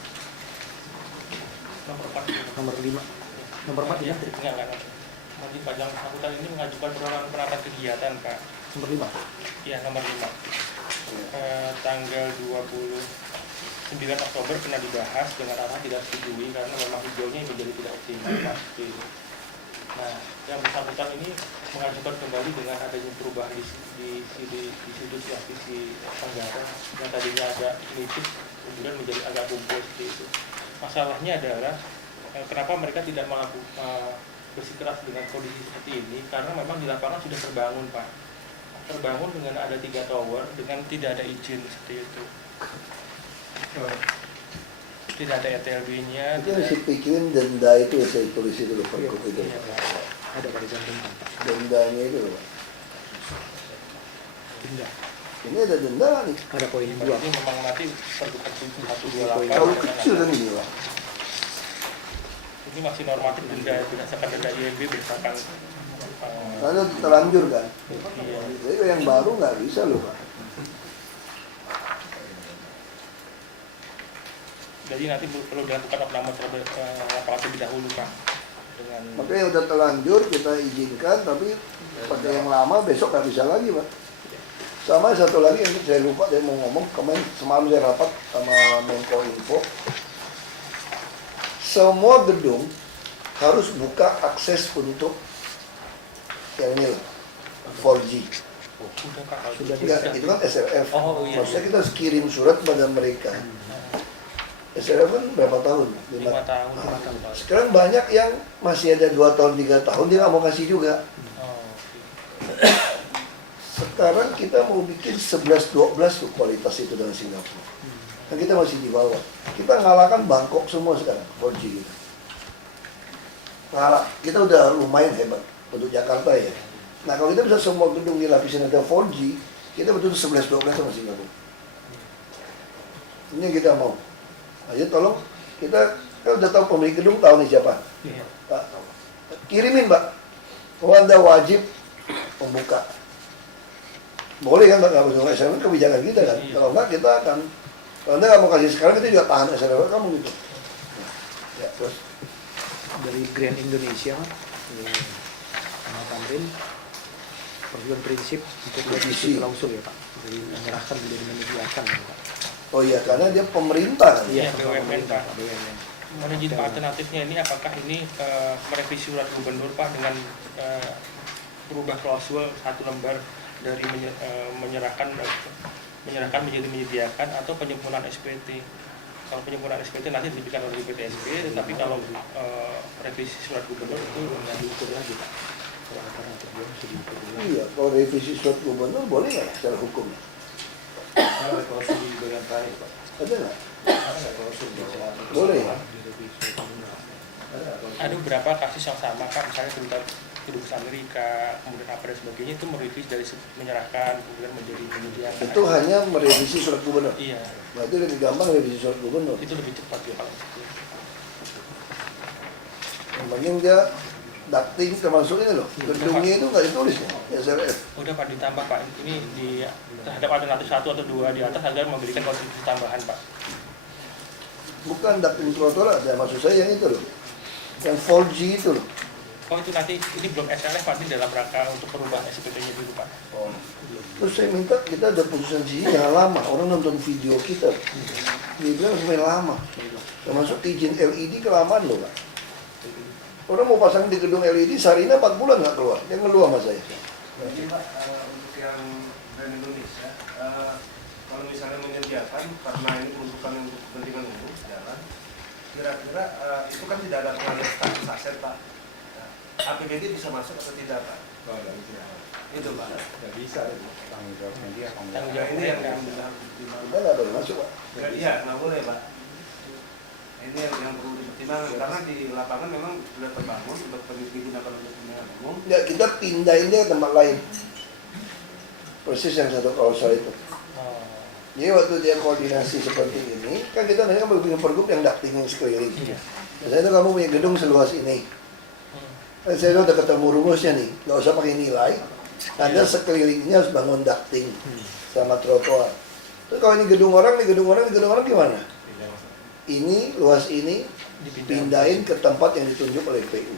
Nomor 4. nomor 5. Nomor 4 ya? Enggak. Nanti Pajang Bersangkutan ini mengajukan permohonan penata kegiatan Pak. Nomor 5. Iya, nomor 5. Tanggal 29 Oktober pernah dibahas dengan arah tidak setujui karena memang hijaunya menjadi tidak optimal Pak. Nah, yang bersangkutan ini mengajukan kembali dengan adanya perubahan di sudut ya, sisi tenggara yang tadinya agak nipis kemudian menjadi agak kumpul seperti itu. Masalahnya adalah kenapa mereka tidak bersikeras dengan kondisi seperti ini, karena memang di lapangan sudah terbangun, Pak. Terbangun dengan ada 3 tower dengan tidak ada izin seperti itu. Tidak ada ETLB-nya. Itu harus dipikirin denda itu saya tulis itu loh, pergub itu. Iya, Pak. Ada pada jam Pak. Dendanya itu loh. Denda. Ini ada denda nggak nih? Ada poin 2. Berarti memang nanti pergub 128. Kalau kecil kan ini Pak. Ini masih normatif denda berdasarkan denda IMB berdasarkan Karena terlanjur kan. iya. Jadi yang baru nggak bisa loh Pak. Jadi nanti perlu dilakukan opname terhadap lapangan terlebih dahulu, Pak. Dengan Makanya udah terlanjur kita izinkan, tapi pakai yang lama besok nggak bisa lagi Pak. Sama satu lagi yang saya lupa, saya mau ngomong, kemarin semalam saya rapat sama Menko Info. Semua gedung harus buka akses untuk yang ini lah, 4G. sudah, Pak. Enggak, itu kan SRF. Oh, iya, Maksudnya iya. kita harus kirim surat pada mereka. SRF kan berapa tahun? 5 tahun, Nah, 5 tahun. sekarang banyak yang masih ada 2 tahun, 3 tahun, dia nggak mau kasih juga. Oh, Sekarang kita mau bikin 11-12 tuh kualitas itu dengan Singapura. Dan kita masih di bawah. Kita ngalahkan Bangkok semua sekarang, 4G kita. Ngalah, kita udah lumayan hebat untuk Jakarta ya. Nah kalau kita bisa semua gedung dilapisin ada 4G, kita betul 11-12 sama Singapura. Ini yang kita mau. Ayo tolong, kita kan udah tahu pemilik gedung, tahu nih siapa. Iya. Pak, kirimin Pak. Bahwa Anda wajib membuka. Boleh kan Pak, nggak usah SRF, kebijakan kita kan. Iya. Kalau enggak kita akan, kalau Anda nggak mau kasih sekarang, kita juga tahan SRF kamu gitu. Ya, terus. Dari Grand Indonesia, sama Tamrin, persetujuan prinsip untuk revisi klausul ya Pak. Jadi menyerahkan tidak menyediakan ya Pak. Oh iya, karena dia pemerintah kan. Iya, BUMN, Pak. BUMN. Mohon izin Pak, alternatifnya ini apakah ini merevisi surat gubernur Pak dengan berubah klausul 1 lembar dari menyerahkan menjadi menyediakan atau penyempurnaan SPT. Kalau penyempurnaan SPT nanti diberikan oleh BPTSP, tetapi kalau revisi surat gubernur itu dengan diukur lagi Pak. Kalau alternatif dia mesti diukur lagi. Iya, kalau revisi surat gubernur boleh nggak secara hukum? Ada klausul di bagian terakhir, Pak. Ada nggak? Ada klausul di soal Boleh ya? Ada beberapa kasus yang sama Pak, misalnya tentang Kedubes Amerika, kemudian apa dan sebagainya itu merevisi dari menyerahkan kemudian menjadi menyediakan. Itu hanya merevisi surat gubernur. Iya, Berarti lebih gampang revisi surat gubernur. itu lebih cepat ya kalau itu. Yang penting dia ducting termasuk ini loh. Gedungnya itu nggak ditulis ya, SRF. Udah Pak ditambah Pak, ini di terhadap alternatif 1 atau 2 di atas agar memberikan kontribusi tambahan Pak. Bukan ducting trotoar ada, maksud saya yang itu loh. Yang 4G itu loh. Oh itu nanti, ini belum SLF Pak, ini dalam rangka untuk perubahan SPT-nya dulu Pak. Oh. Terus saya minta kita ada putusan sini jangan lama. Orang nonton video kita, dia bilang sampai lama. Termasuk izin LED kelamaan loh Pak. Orang mau pasang di gedung LED, Sarina 4 bulan nggak keluar. Dia ngeluh sama saya. Jadi Pak, untuk yang Grand Indonesia, kalau misalnya menyediakan karena ini peruntukan untuk kepentingan umum jalan, kira-kira itu kan tidak ada pengalian status aset Pak. Nah, APBD bisa masuk atau tidak Pak? Oh, nggak bisa. Itu Pak. Nggak bisa itu. Tanggung jawabnya dia. Tanggung Ya, jawab ini yang mereka. harus dipertimbangkan. Kita nggak boleh masuk Pak. Iya, nggak boleh Pak. Ini yang perlu dipertimbangkan karena di lapangan memang sudah terbangun untuk digunakan untuk kepentingan umum. Ya, kita pindahin dia ke tempat lain. Persis yang satu kawasan itu. Oh, Jadi waktu dia koordinasi seperti ini, kan kita nanti kan bikin pergub yang ducting yang sekeliling. Iya. Misalnya kamu punya gedung seluas ini. Kan saya udah ketemu rumusnya nih, nggak usah pakai nilai. Anda sekelilingnya harus bangun ducting sama trotoar. Terus kalau ini gedung orang, ini gedung orang, ini gedung orang gimana? Ini luas ini pindahin ke tempat yang ditunjuk oleh PU.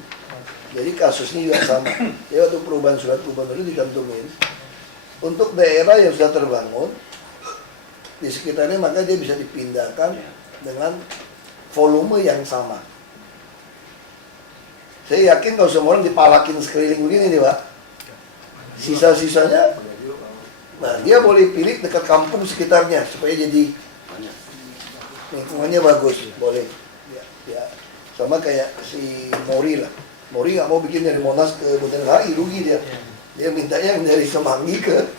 Jadi kasusnya juga sama. Jadi waktu perubahan surat gubernur itu dicantumin untuk daerah yang sudah terbangun di sekitarnya, maka dia bisa dipindahkan dengan volume yang sama. Saya yakin kalau semua orang dipalakin sekeliling begini nih Pak, sisa-sisanya, nah dia boleh pilih dekat kampung sekitarnya supaya jadi Banyak. lingkungannya bagus, boleh. Ya. Sama kayak si Mori lah. Mori nggak mau bikin dari Monas ke Bundaran HI, rugi dia. Dia mintanya yang dari Semanggi ke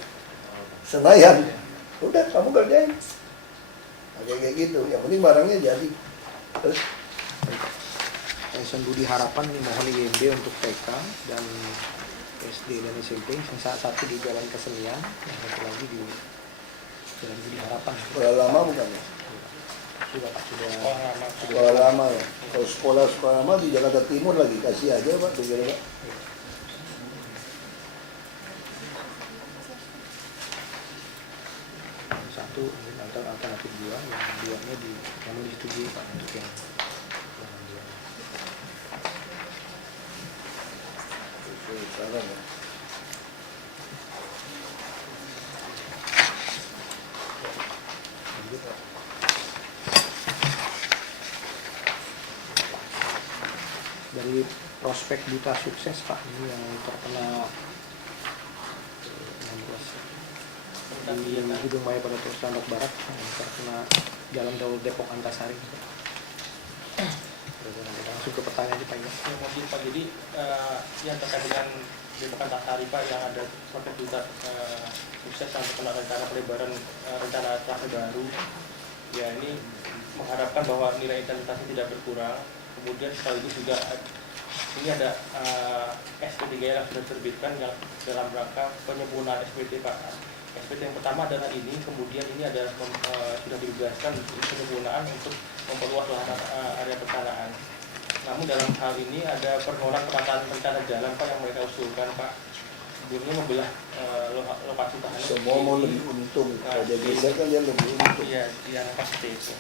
Senayan. Udah, kamu kerjain. Nah, kayak gitu. Yang penting barangnya jadi. Terus Yayasan Budi Harapan ini mohon IMB untuk TK dan SD dan SMP. Yang satu di Jalan Kesenian, yang satu lagi di Jalan Budi Harapan. sekolah lama bukan ya? Sudah Pak, sudah. Sekolah lama ya. Kalau sekolah lama di Jakarta Timur lagi, kasih aja Pak, begitu Pak. Satu alternatif dua, yang duanya di namun disetujui Pak untuk yang dua. Sesuai saran ya. Lanjut, Pak. Dari prospek Duta Sukses Pak, ini yang terkena 16 di Gedung Maya pada Terus Lombok Barat, yang terkena Jalan Tol Depok Antasari. Langsung ke pertanyaan aja Pak ya. Mungkin Pak, jadi yang terkait dengan Depok Antasari Pak, yang ada prospek Duta Sukses yang terkena rencana pelebaran rencana trase baru, ya ini mengharapkan bahwa nilai intensitasnya tidak berkurang. Kemudian sekaligus juga ini ada SPT yang sudah diterbitkan yang dalam rangka penyempurnaan SPT Pak. SPT yang pertama adalah ini, kemudian ini ada sudah ditugaskan penyempurnaan untuk memperluas lahan area pertanaan. Namun dalam hal ini ada penolakan penataan rencana jalan Pak yang mereka usulkan Pak. Sebelumnya membelah lokasi tahanan. Semua mau lebih untung. Kalau dia geser kan dia lebih untung. Iya, yang pasti itu.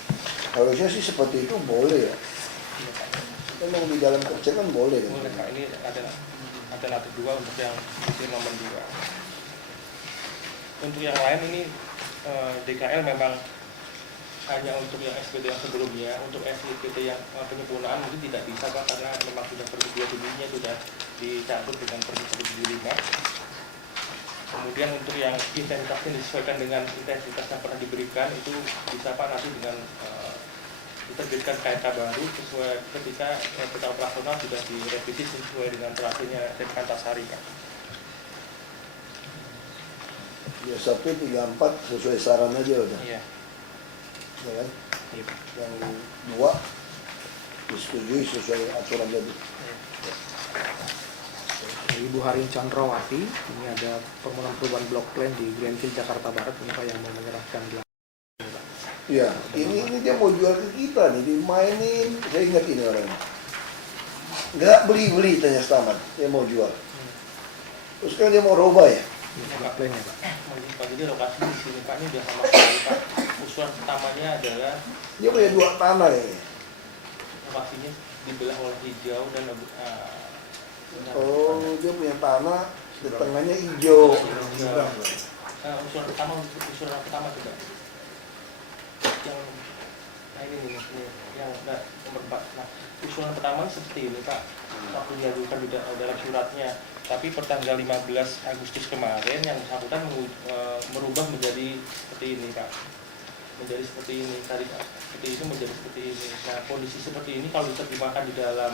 Harusnya sih seperti itu boleh ya. Iya, Pak. Memang di dalam kerja kan boleh kan. Boleh Pak, ini adalah alternatif dua untuk yang titik nomor 2. Untuk yang lain ini DKL memang hanya untuk yang SPT yang sebelumnya. Untuk SPT yang penyempurnaan mungkin tidak bisa Pak, karena memang sudah Pergub 27-nya sudah dicabut dengan Pergub 175. Kemudian untuk yang intensitasnya disesuaikan dengan intensitas yang pernah diberikan, itu bisa Pak nanti dengan diterbitkan KK baru sesuai ketika peta operasional sudah direvisi sesuai dengan trasenya Depok Antasari Pak. Ya sampai 34 sesuai saran aja udah. Iya. Ya kan? Iya, Pak. Yang 2 disetujui sesuai aturan tadi. Dari Ibu Harin Chandrawati, ini ada permohonan perubahan blok plan di Greenfield Jakarta Barat, ini Pak yang mau menyerahkan di Iya, ini dia mau jual ke kita nih, dimainin. Saya ingat ini orangnya. Nggak beli tanya Staman, dia mau jual. Terus kan dia mau roba ya. blok plan ya Pak. Pak, jadi lokasi di sini Pak ini sudah sama sekali Pak. Usulan pertamanya adalah Dia punya 2 tanah ya. lokasinya dibelah oleh hijau dan Oh, dia punya tanah, di tengahnya hijau. usulan pertama juga yang ini nih yang nomor 4. Nah, usulan pertama seperti ini Pak, waktu diajukan dalam suratnya, tapi pertanggal 15 Agustus kemarin yang bersangkutan merubah menjadi seperti ini Pak, menjadi seperti ini tadi seperti itu menjadi seperti ini. Nah, kondisi seperti ini kalau diterjemahkan di dalam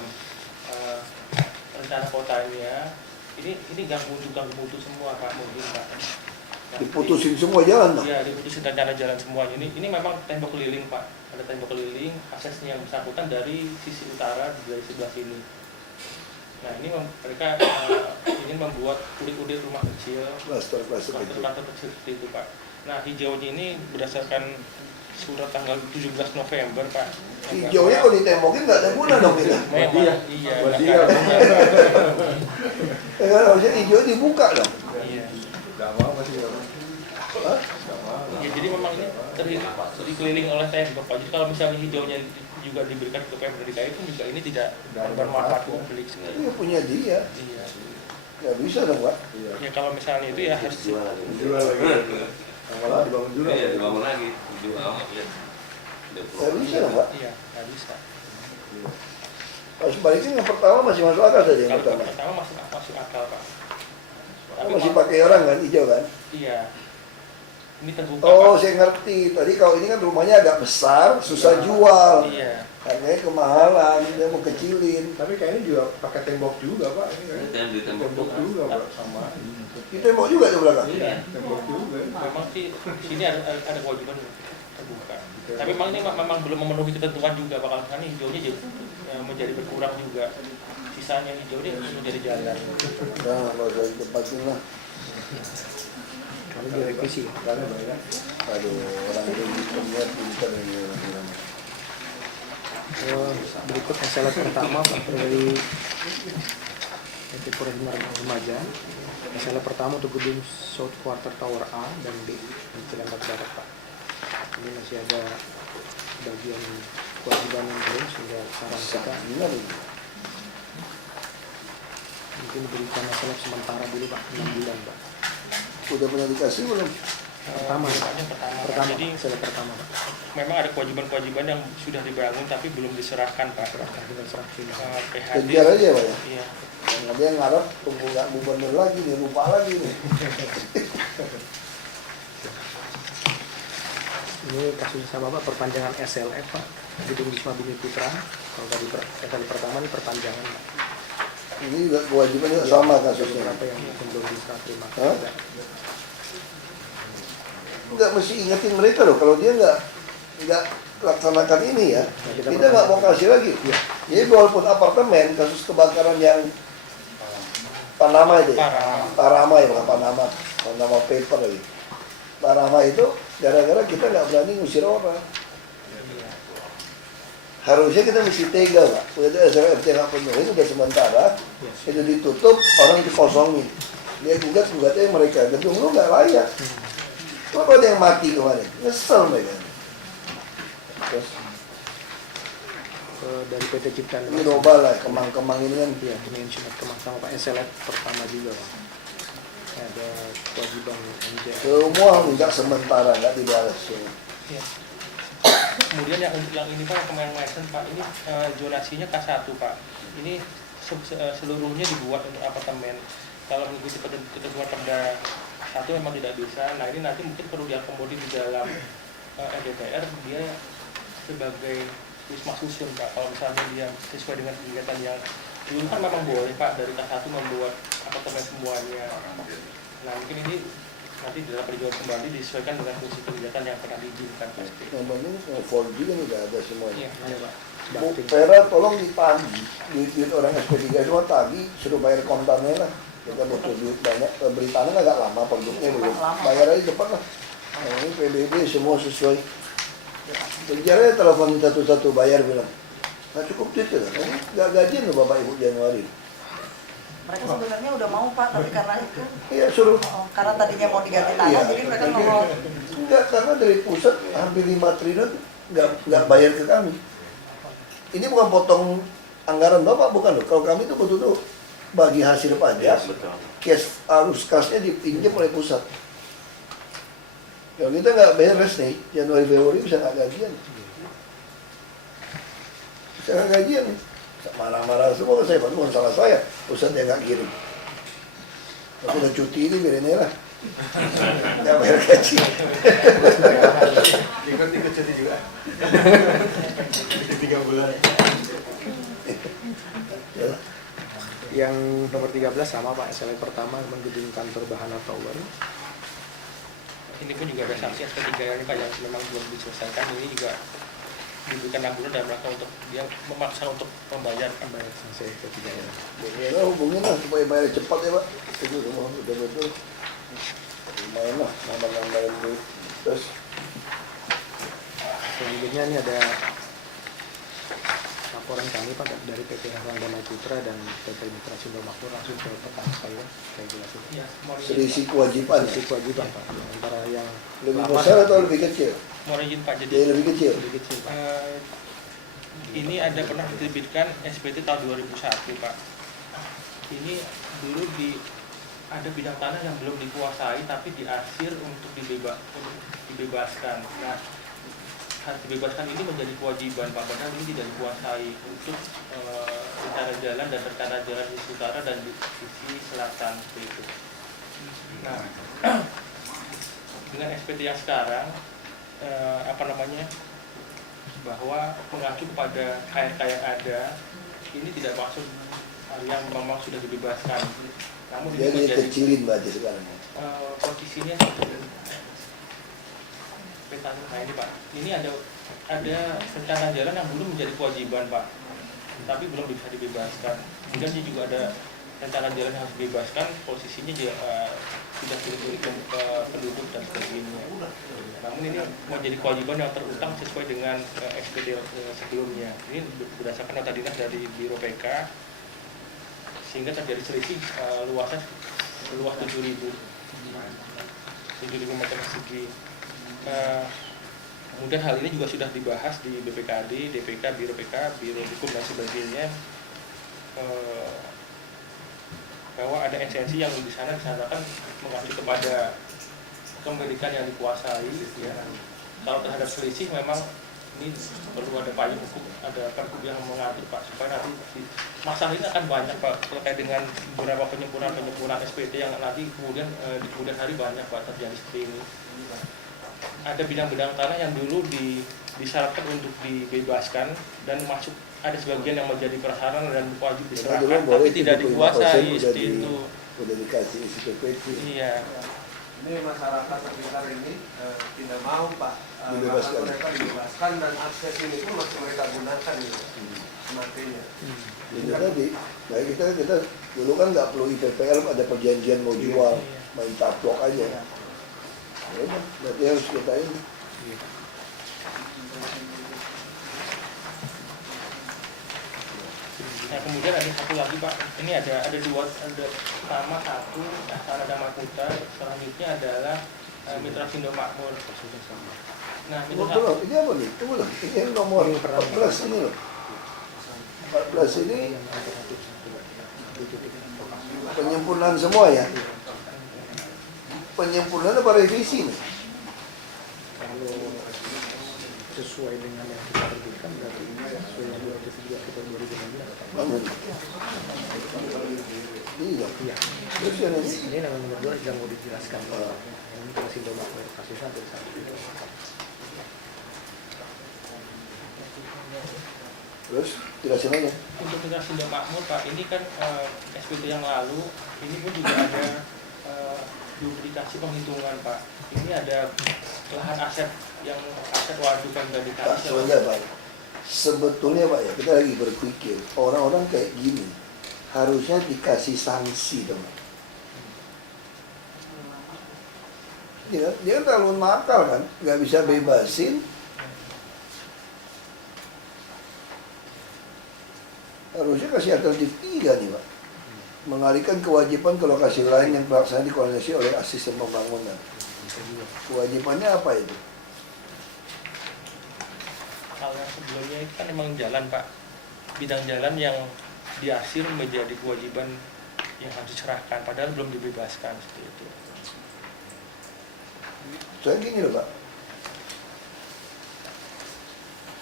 rencana kotanya, ini ganggu mutu semua Pak, mungkin Pak. Nah, Diputusin semua jalan dong. iya, diputusin rencana jalan semuanya. Ini memang tembok keliling Pak, ada tembok keliling, aksesnya yang bersangkutan dari sisi utara dari sebelah sini. Nah ini mereka ingin membuat kulit-kulit rumah kecil, Klaster kecil. klaster kecil seperti itu Pak. Nah hijaunya ini berdasarkan surat tanggal 17 November Pak. Hijaunya kalau ditembokin nggak ada guna dong kita. Iya, nggak dia. ada. Ya kan harusnya hijau dibuka dong. Iya. Nggak mau sih. Hah? Ya, jadi memang ini dikelilingi oleh tembok Pak. Jadi kalau misalnya hijaunya juga diberikan ke Pemprov DKI pun juga ini tidak bermanfaat publik Itu sekali. punya dia. Iya. Nggak bisa dong Pak. Ya kalau misalnya itu ya harus Jual lagi. Jual lagi. Malah dibangun juga. Iya, dibangun lagi. Dijual. Iya. Nggak bisa dong Pak. iya nggak bisa. Kalau sebalikin yang pertama masih masuk akal saja yang Kalau pertama. pertama masuk akal Pak. Oh, masih pakai orang kan hijau kan? Iya. Ini terbuka Oh, Pak. saya ngerti. Tadi kalau ini kan rumahnya agak besar, susah jual. Iya. Harganya kemahalan, dia mau kecilin. Tapi kayaknya juga pakai tembok juga Pak. Ini kan Ini kan di tembok tembok juga Pak, sama. Di tembok juga di belakang. Iya. Tembok juga. Memang sih di sini ada kewajiban terbuka. Tapi memang ini memang belum memenuhi ketentuan juga bakal kan hijaunya jadi menjadi berkurang juga. Sisanya hijaunya menjadi jalan. Nah, kalau saya tempatin lah. Kalau direvisi ya. Karena banyak. Aduh, orang ini pintar ini orang-orang. Berikut SLF pertama Pak dari PT Purwodadi Remaja. SLF pertama untuk gedung South Quarter Tower A dan B di Cilandak Barat Pak. Ini masih ada bagian kewajiban yang belum sehingga saran kita Benar ini. mungkin diberikan SLF sementara dulu Pak, 6 bulan Pak. Udah pernah dikasih belum? Pertama, Pertama. Jadi SLF pertama Pak. memang ada kewajiban-kewajiban yang sudah dibangun tapi belum diserahkan Pak. Dengan serah terima. PHD. Kejar aja ya Pak ya? Iya. Yang dia ngarep tunggu nggak gubernur lagi nih, lupa lagi nih. Ini kasusnya sama Pak, perpanjangan SLF Pak, gedung Wisma Bumi Putra. Kalau tadi SLF pertama ini perpanjangan Pak. Ini juga kewajiban juga sama Ada kasusnya. beberapa yang belum diserah terima. Hah? Nggak mesti ingetin mereka loh, kalau dia nggak laksanakan ini ya, kita nggak mau kasih lagi. Jadi walaupun apartemen, kasus kebakaran yang Panama itu, ya? Parama ya, bukan Panama paper lagi. Parama itu gara-gara kita nggak berani ngusir orang. Harusnya kita mesti tega Pak. Udah ada SLFT nggak penuhin, udah sementara, itu ditutup, orang dikosongin. Dia gugatnya mereka, gedung lu nggak layak. Kenapa ada yang mati kemarin? Nyesel mereka. Terus Dari PT Cipta ini loba lah, kemang-kemang ini kan. ya dimensi kemang sama Pak SLF pertama juga Pak. Ada kewajiban MJ. Semua minta sementara, nggak dibalas. Iya. Kemudian yang ini Pak, yang kemarin mention Pak, ini zonasinya K1 Pak. Ini seluruhnya dibuat untuk apartemen. Kalau mengikuti ketentuan Perda 1 memang tidak bisa. Nah ini nanti mungkin perlu diakomodir di dalam RDTR dia sebagai wisma susun Pak. Kalau misalnya dia sesuai dengan kegiatan yang dulu kan memang boleh Pak dari K1 membuat apartemen semuanya. Nah mungkin ini nanti dalam perjuangan kembali disesuaikan dengan fungsi kegiatan yang pernah diizinkan pasti. Namanya 4G kan udah ada semuanya. Iya. Ada Pak. Bu Pera tolong ditagi, duit orang SP3 semua tagi, suruh bayar kontannya lah. Kita butuh duit banyak, beli tanah agak lama, penduduknya belum. Bayar aja cepat lah. Nah, ini PBB semua sesuai. Penjara telepon satu-satu bayar bilang, nggak cukup duit ya, ini nggak gajian loh Bapak Ibu Januari. Mereka sebenarnya udah mau Pak, tapi karena itu, Iya suruh. karena tadinya mau diganti tanah, Iya. jadi mereka nggak mau. Enggak, karena dari pusat hampir 5 triliun nggak bayar ke kami. Ini bukan potong anggaran Bapak, bukan loh. Kalau kami itu betul-betul bagi hasil pajak, betul. cash arus kasnya dipinjam oleh pusat. Kalau kita nggak beres nih, Januari Februari bisa nggak gajian. Bisa nggak gajian. Marah-marah semua ke saya, Pak, bukan salah saya. Pusat yang nggak kirim. Aku udah cuti ini biarin aja lah. Nggak bayar gaji. Ikut cuti juga. 3 bulan. Yang nomor 13 sama Pak, SLF pertama gedung kantor Bahana Tower. Ini pun juga ada sanksi SP3 ini Pak yang memang belum diselesaikan. Ini juga diberikan 6 bulan dalam rangka untuk dia memaksa untuk membayar. Bayar sanksi ketiga ya. Ya hubungin lah supaya bayar cepat ya Pak. Itu semua udah betul. Lumayan lah, nambah-nambahin duit. Terus Selanjutnya ini ada laporan kami Pak dari PT Harang Damai Putra dan PT Mitra Sumber Makmur langsung ke petang saya regulasi. Ya, mau izin, selisih kewajiban ya. Selisih kewajiban Pak antara yang Lebih lama besar atau lebih kecil? mau izin Pak. Jadi Jadi lebih kecil. lebih kecil Pak. ini ada pernah diterbitkan SPT tahun 2001 Pak. Ini dulu ada bidang tanah yang belum dikuasai tapi diarsir untuk dibebaskan. Nah harus dibebaskan ini menjadi kewajiban Pak, padahal ini tidak dikuasai untuk rencana jalan dan rencana jalan di sisi utara dan di sisi selatan seperti itu. Nah, dengan SPT yang sekarang bahwa mengacu pada KRK yang ada ini tidak maksud yang memang sudah dibebaskan, namun ini Jadi menjadi kecilin berarti sekarang. posisinya petanya. Nah ini Pak, ini ada rencana jalan yang belum menjadi kewajiban Pak, tapi belum bisa dibebaskan. Kemudian ini juga ada rencana jalan yang harus dibebaskan, posisinya juga sudah sulit ke penduduk dan sebagainya. Namun ini menjadi kewajiban yang terutang sesuai dengan SPT sebelumnya. Ini berdasarkan nota dinas dari Biro PK, sehingga terjadi selisih luas 7.000 meter persegi. Kemudian hal ini juga sudah dibahas di BPKD, DPK, Biro PK, Biro Hukum dan sebagainya, bahwa ada esensi yang di sana disanakan mengacu kepada kepemilikan yang dikuasai. Ya. Kalau terhadap selisih memang ini perlu ada payung hukum, ada pergub yang mengatur Pak, supaya nanti masalah ini akan banyak Pak terkait dengan beberapa penyempurnaan SPT yang nanti kemudian di kemudian hari banyak Pak terjadi seperti ini. Ada bidang-bidang tanah yang dulu disyaratkan untuk dibebaskan dan masuk, ada sebagian yang menjadi prasarana dan wajib diserahkan, tapi tidak dikuasai seperti itu. Udah dikasih isi PPT. Iya. Ini masyarakat sekitar ini tidak mau Pak, Dibebaskan. mereka dibebaskan dan akses ini pun masih mereka gunakan gitu, nantinya. Jadi tadi, nah kita dulu kan nggak perlu IPPL, ada perjanjian mau jual, main taplok aja. Ya udah, berarti harus kita ini. Nah kemudian ada satu lagi Pak, ini ada pertama satu Astana Dhamma Putra, selanjutnya adalah Mitra Sindo Makmur. Nah Belum, ini apa nih? Tunggu loh, ini yang nomor 14 ini loh. 14 ini penyempurnaan semua ya. Penyempurnaan apa revisi nih? Kalau sesuai dengan yang kita terbitkan berarti ini sesuai dengan 203 kita 2016. Mana? Iya. Iya. Terus yang ini? Ini nomor 2 sedang mau dijelaskan. Ini masih belum kasusnya dari satu. Terus jelasin aja. untuk Mitra Sindo Makmur Pak, ini kan SPT yang lalu, ini pun juga ada duplikasi penghitungan Pak. Ini ada lahan aset yang aset waduk yang sudah Pak, dikasih. sebenarnya Pak. Sebetulnya Pak ya, kita lagi berpikir orang-orang kayak gini harusnya dikasih sanksi dong. Dia kan terlalu nakal kan, nggak bisa bebasin. Harusnya kasih alternatif 3 nih Pak. Mengalihkan kewajiban ke lokasi lain yang pelaksana dikoordinasi oleh asisten pembangunan. Kewajibannya apa itu? Kalau yang sebelumnya itu kan memang jalan Pak, bidang jalan yang diarsir menjadi kewajiban yang harus diserahkan, padahal belum dibebaskan seperti itu. Soalnya gini loh Pak.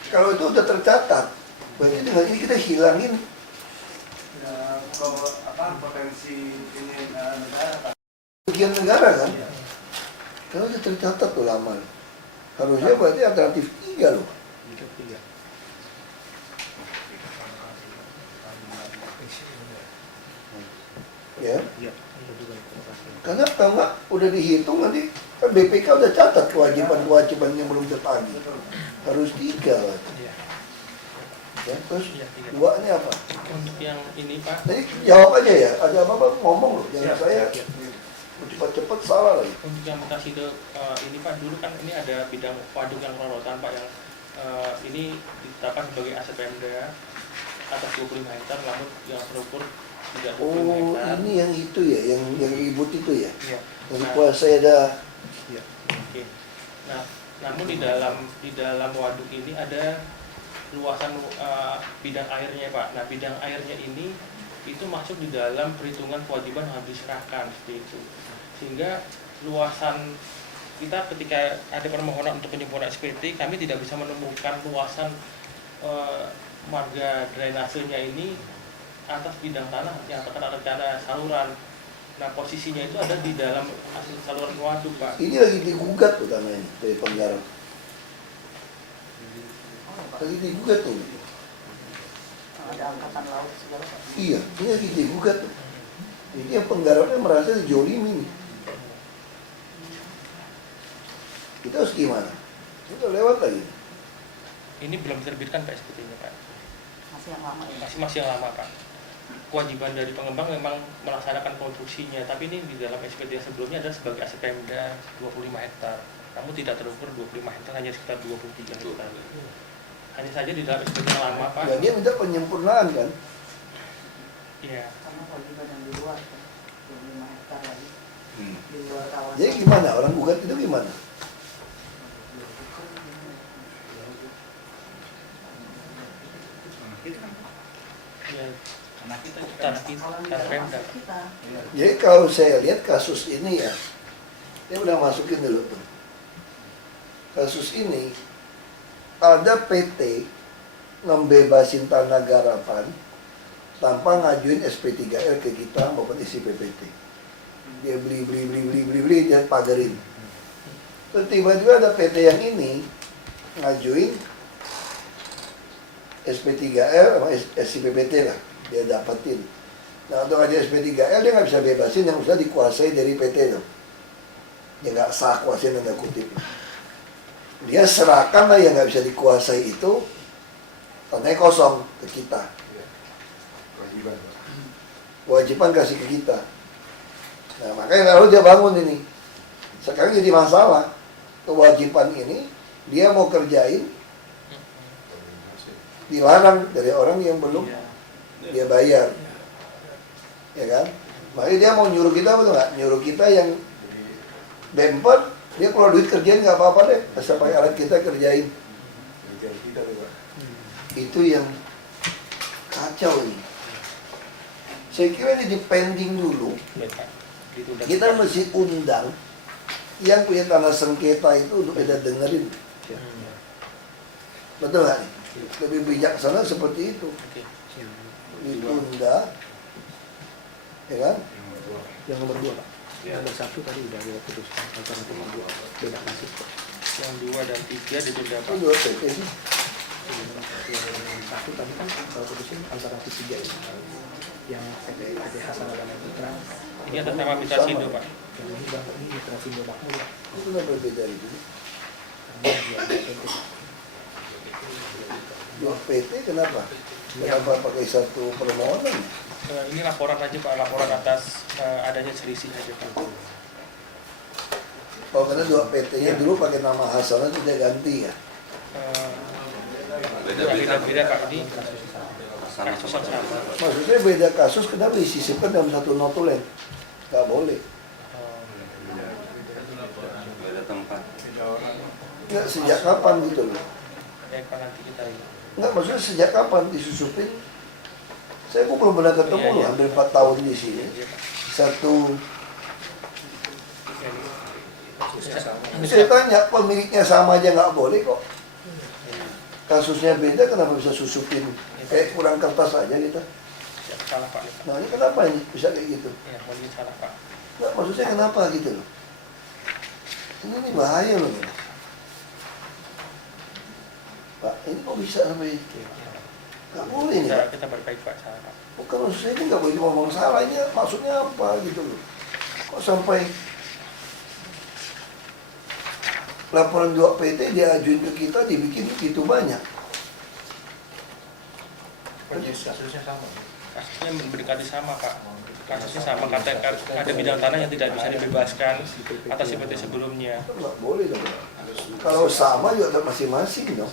Kalau itu udah tercatat, berarti dengan ini kita hilangin Kalau potensi ini negara Pak. bagian negara kan? Kalau udah tercatat tuh lama. Harusnya berarti alternatif 3 loh. Ya. Karena kalau nggak udah dihitung nanti kan BPK udah catat kewajiban yang belum tertagih. Harus 3 lah. Ya, terus 2 ini apa? Untuk yang ini Pak, Jadi jawab aja ya. Ada apa-apa ngomong loh. Jangan saya cepat-cepat salah lagi. untuk yang Mitra Sindo ini Pak, dulu kan ini ada bidang waduk yang rorotan Pak, yang ini ditetapkan sebagai aset Pemda atas 25 hektar, namun yang terukur tidak 25 Oh, hektar. ini yang itu ya, yang ribut itu ya. Iya. Yang Nah, kuasa ada. oke. Nah, namun di dalam waduk ini ada luasan bidang airnya Pak. Nah, bidang airnya ini itu masuk di dalam perhitungan kewajiban harus diserahkan seperti itu. Sehingga luasan kita ketika ada permohonan untuk penyempurnaan SPT, kami tidak bisa menemukan luasan marga drainasenya ini atas bidang tanah yang terkena rencana saluran. Nah, posisinya itu ada di dalam saluran waduk, Pak. Ini lagi digugat tuh tanah ini dari penggarap. Lagi digugat tuh. Ada angkatan laut segala. Iya, ini lagi digugat tuh. Jadi yang penggarapnya merasa dijolimi nih. Kita harus gimana? Kita lewat lagi. Ini belum diterbitkan Pak SPT-nya, Pak. Masih yang lama ya. Masih yang lama, Pak. Kewajiban dari pengembang memang melaksanakan konstruksinya, tapi ini di dalam SPT yang sebelumnya ada sebagai aset Pemda 25 hektar. Namun tidak terukur 25 hektar, hanya sekitar 23 hektar. Hanya saja di dalam SPT yang lama, Pak. Dan dia minta penyempurnaan kan? Iya. Karena kewajiban yang di luar kan. 25 hektar lagi. Di luar kawasan. Jadi gimana? Orang gugat itu gimana? Ya, Karena kita tanah Pemda. Kita. Jadi kalau saya lihat kasus ini ya, dia udah masukin dulu tuh. Kasus ini ada PT ngebebasin tanah garapan tanpa ngajuin SP3R ke kita maupun isi PPT. Dia beli, dia pagarin. Terus tiba-tiba ada PT yang ini ngajuin SP3R sama SCPPT lah, dia dapetin. Nah untuk aja SP3R dia nggak bisa bebasin yang sudah dikuasai dari PT dong. Dia nggak sah kuasain tanda kutip. Dia serahkan lah yang nggak bisa dikuasai itu, tandanya kosong ke kita. Kewajiban kasih ke kita. Nah makanya lalu dia bangun ini. Sekarang jadi masalah. Kewajiban ini dia mau kerjain, dilarang dari orang yang belum dia bayar, ya kan? Makanya dia mau nyuruh kita betul nggak? Nyuruh kita yang bemper, dia kalau duit kerjain nggak apa-apa deh, asal pakai alat kita kerjain. Itu yang kacau ini. Saya kira ini dipending dulu. Kita mesti undang yang punya tanah sengketa itu untuk kita dengerin. Betul nggak nih? Lebih bijaksana seperti itu. Ditunda, ya kan? Yang nomor 2, Pak. Nomor 1 tadi udah dia putuskan alternatif nomor 2 beda kasus. Yang 2 dan 3 ditunda, Pak. Itu dua PT sih. Yang 1 tadi kan kalau putusin alternatif 3 ya. Yang PT Hasanah dan Mitra. Ini atas nama Mitra Sindo, Pak. Yang ini Bang, ini Mitra Sindo Makmur. Itu nggak berbeda itu. Dua PT kenapa? Kenapa pakai satu permohonan? Ini laporan aja, Pak. Laporan atas adanya selisih aja, Pak. Oh karena dua PT-nya dulu pakai nama Hasanah itu dia ganti ya. Beda-beda, Pak. Ini Sama kasus yang sama. Maksudnya beda kasus kenapa disisipkan dalam satu notulen? Nggak boleh. beda tempat. Nggak sejak kapan gitu loh? Ya, Pak, nanti kita ini. Nggak maksudnya sejak kapan disusupin? Saya kok belum pernah ketemu loh, hampir 4 tahun di sini. Satu, saya tanya pemiliknya sama aja nggak boleh kok. Kasusnya beda kenapa bisa susupin? Kayak kurang kertas aja kita. Ya, salah, Pak. Nah ini kenapa ini bisa kayak gitu? Ya, ini salah, Pak. Nggak maksudnya kenapa gitu loh? Ini bahaya loh ini. Pak, ini kok bisa sampai nggak boleh nih Pak. Kita berbaik, Pak. Salah, Pak. Bukan maksudnya ini nggak boleh ngomong salah, ini maksudnya apa gitu loh. Kok sampai laporan 2 PT diajuin ke kita dibikin begitu banyak. kasusnya sama. Kasusnya mendekati sama, Pak. Kasusnya sama, ada bidang tanah yang tidak bisa dibebaskan atas SPT sebelumnya. Nggak boleh dong. Kalau sama juga masing-masing dong.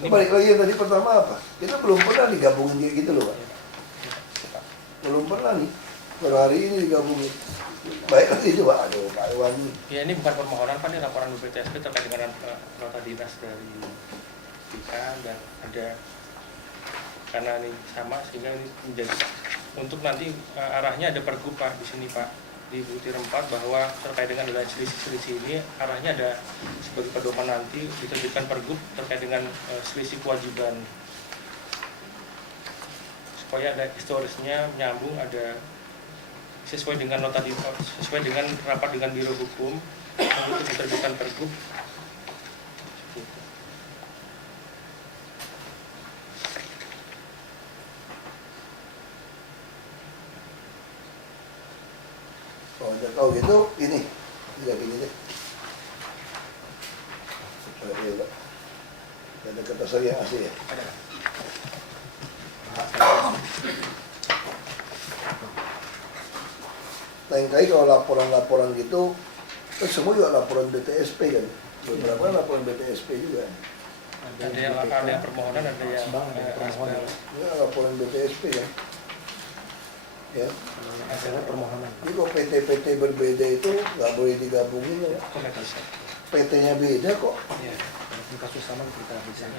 Ini Balik lagi yang tadi pertama apa? Kita belum pernah digabungin kayak gitu loh Pak. Belum pernah nih. Baru hari ini digabungin. Baik lagi coba, aduh Pak Iwan nih. Ya, ini bukan permohonan, Pak. Ini laporan BPTSP terkait dengan nota dinas dari kita dan ada karena ini sama sehingga ini menjadi untuk nanti arahnya ada pergub, Pak, di sini, Pak. di butir 4 bahwa terkait dengan nilai selisih ini arahnya ada sebagai pedoman nanti diterbitkan pergub terkait dengan selisih kewajiban supaya ada historisnya menyambung, ada sesuai dengan sesuai dengan rapat dengan Biro Hukum untuk diterbitkan pergub. Kalau gitu ini tidak gini deh. Ada kata saya asli ya. Lain kali kalau laporan-laporan gitu, semua juga laporan BTSP kan. Beberapa laporan BTSP juga. Ada yang permohonan, ada yang permohonan. Ya, laporan BTSP kan. Ya. Ada permohonan. Jadi kalau PT-PT berbeda itu nggak boleh digabungin ya. PT-nya beda kok. Iya. Kasus sama kita bisa.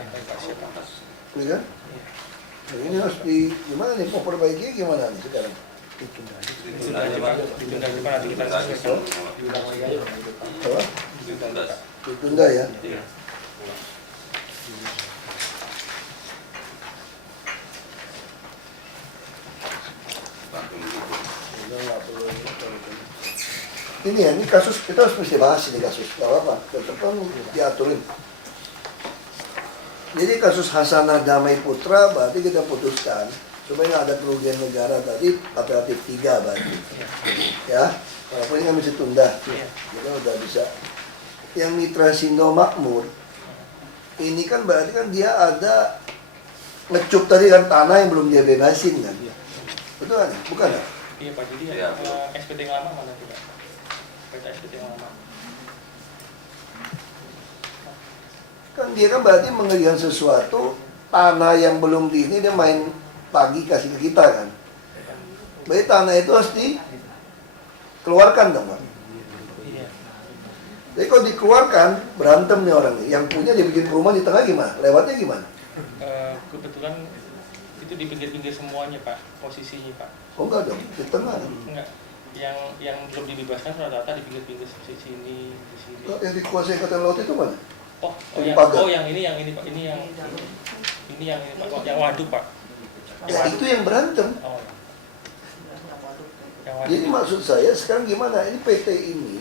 Iya kan? Nah, ini harus gimana nih, mau perbaikinya gimana nih sekarang? Ditunda aja Pak, nanti kita sesuaikan di undang lagi. Apa? Ditunda ya? Iya. Ini ya, ini kasus kita harus mesti bahas ini kasus, gak apa-apa, tetap diaturin. Jadi kasus Hasanah Damai Putra berarti kita putuskan supaya nggak ada kerugian negara tadi alternatif 3 berarti. Ya, walaupun ini kan bisa tunda, kita udah bisa. Yang Mitra Sindo Makmur, ini kan berarti kan dia ada ngecup tadi kan tanah yang belum dia bebasin kan? Betul kan? Bukan ya? Iya Pak, jadi Iya, SPT yang lama mana tidak? SPT yang lama. Kan dia kan berarti mengerjakan sesuatu, tanah yang belum di ini dia main pagi kasih ke kita kan. Berarti tanah itu harus dikeluarkan dong Pak. Iya. Jadi kalau dikeluarkan, berantem nih orang nih. Yang punya dia bikin rumah di tengah gimana? Lewatnya gimana? Kebetulan itu di pinggir-pinggir semuanya Pak, posisinya Pak. Oh enggak dong, di tengah. Enggak. Yang belum dibebaskan rata-rata di pinggir-pinggir di sini, di sini. Oh, yang dikuasai Angkatan Laut itu mana? yang ini Pak, ini yang Pak, yang waduk Pak. Ya itu yang berantem. Oh. Yang waduk. Jadi maksud saya sekarang gimana? Ini PT ini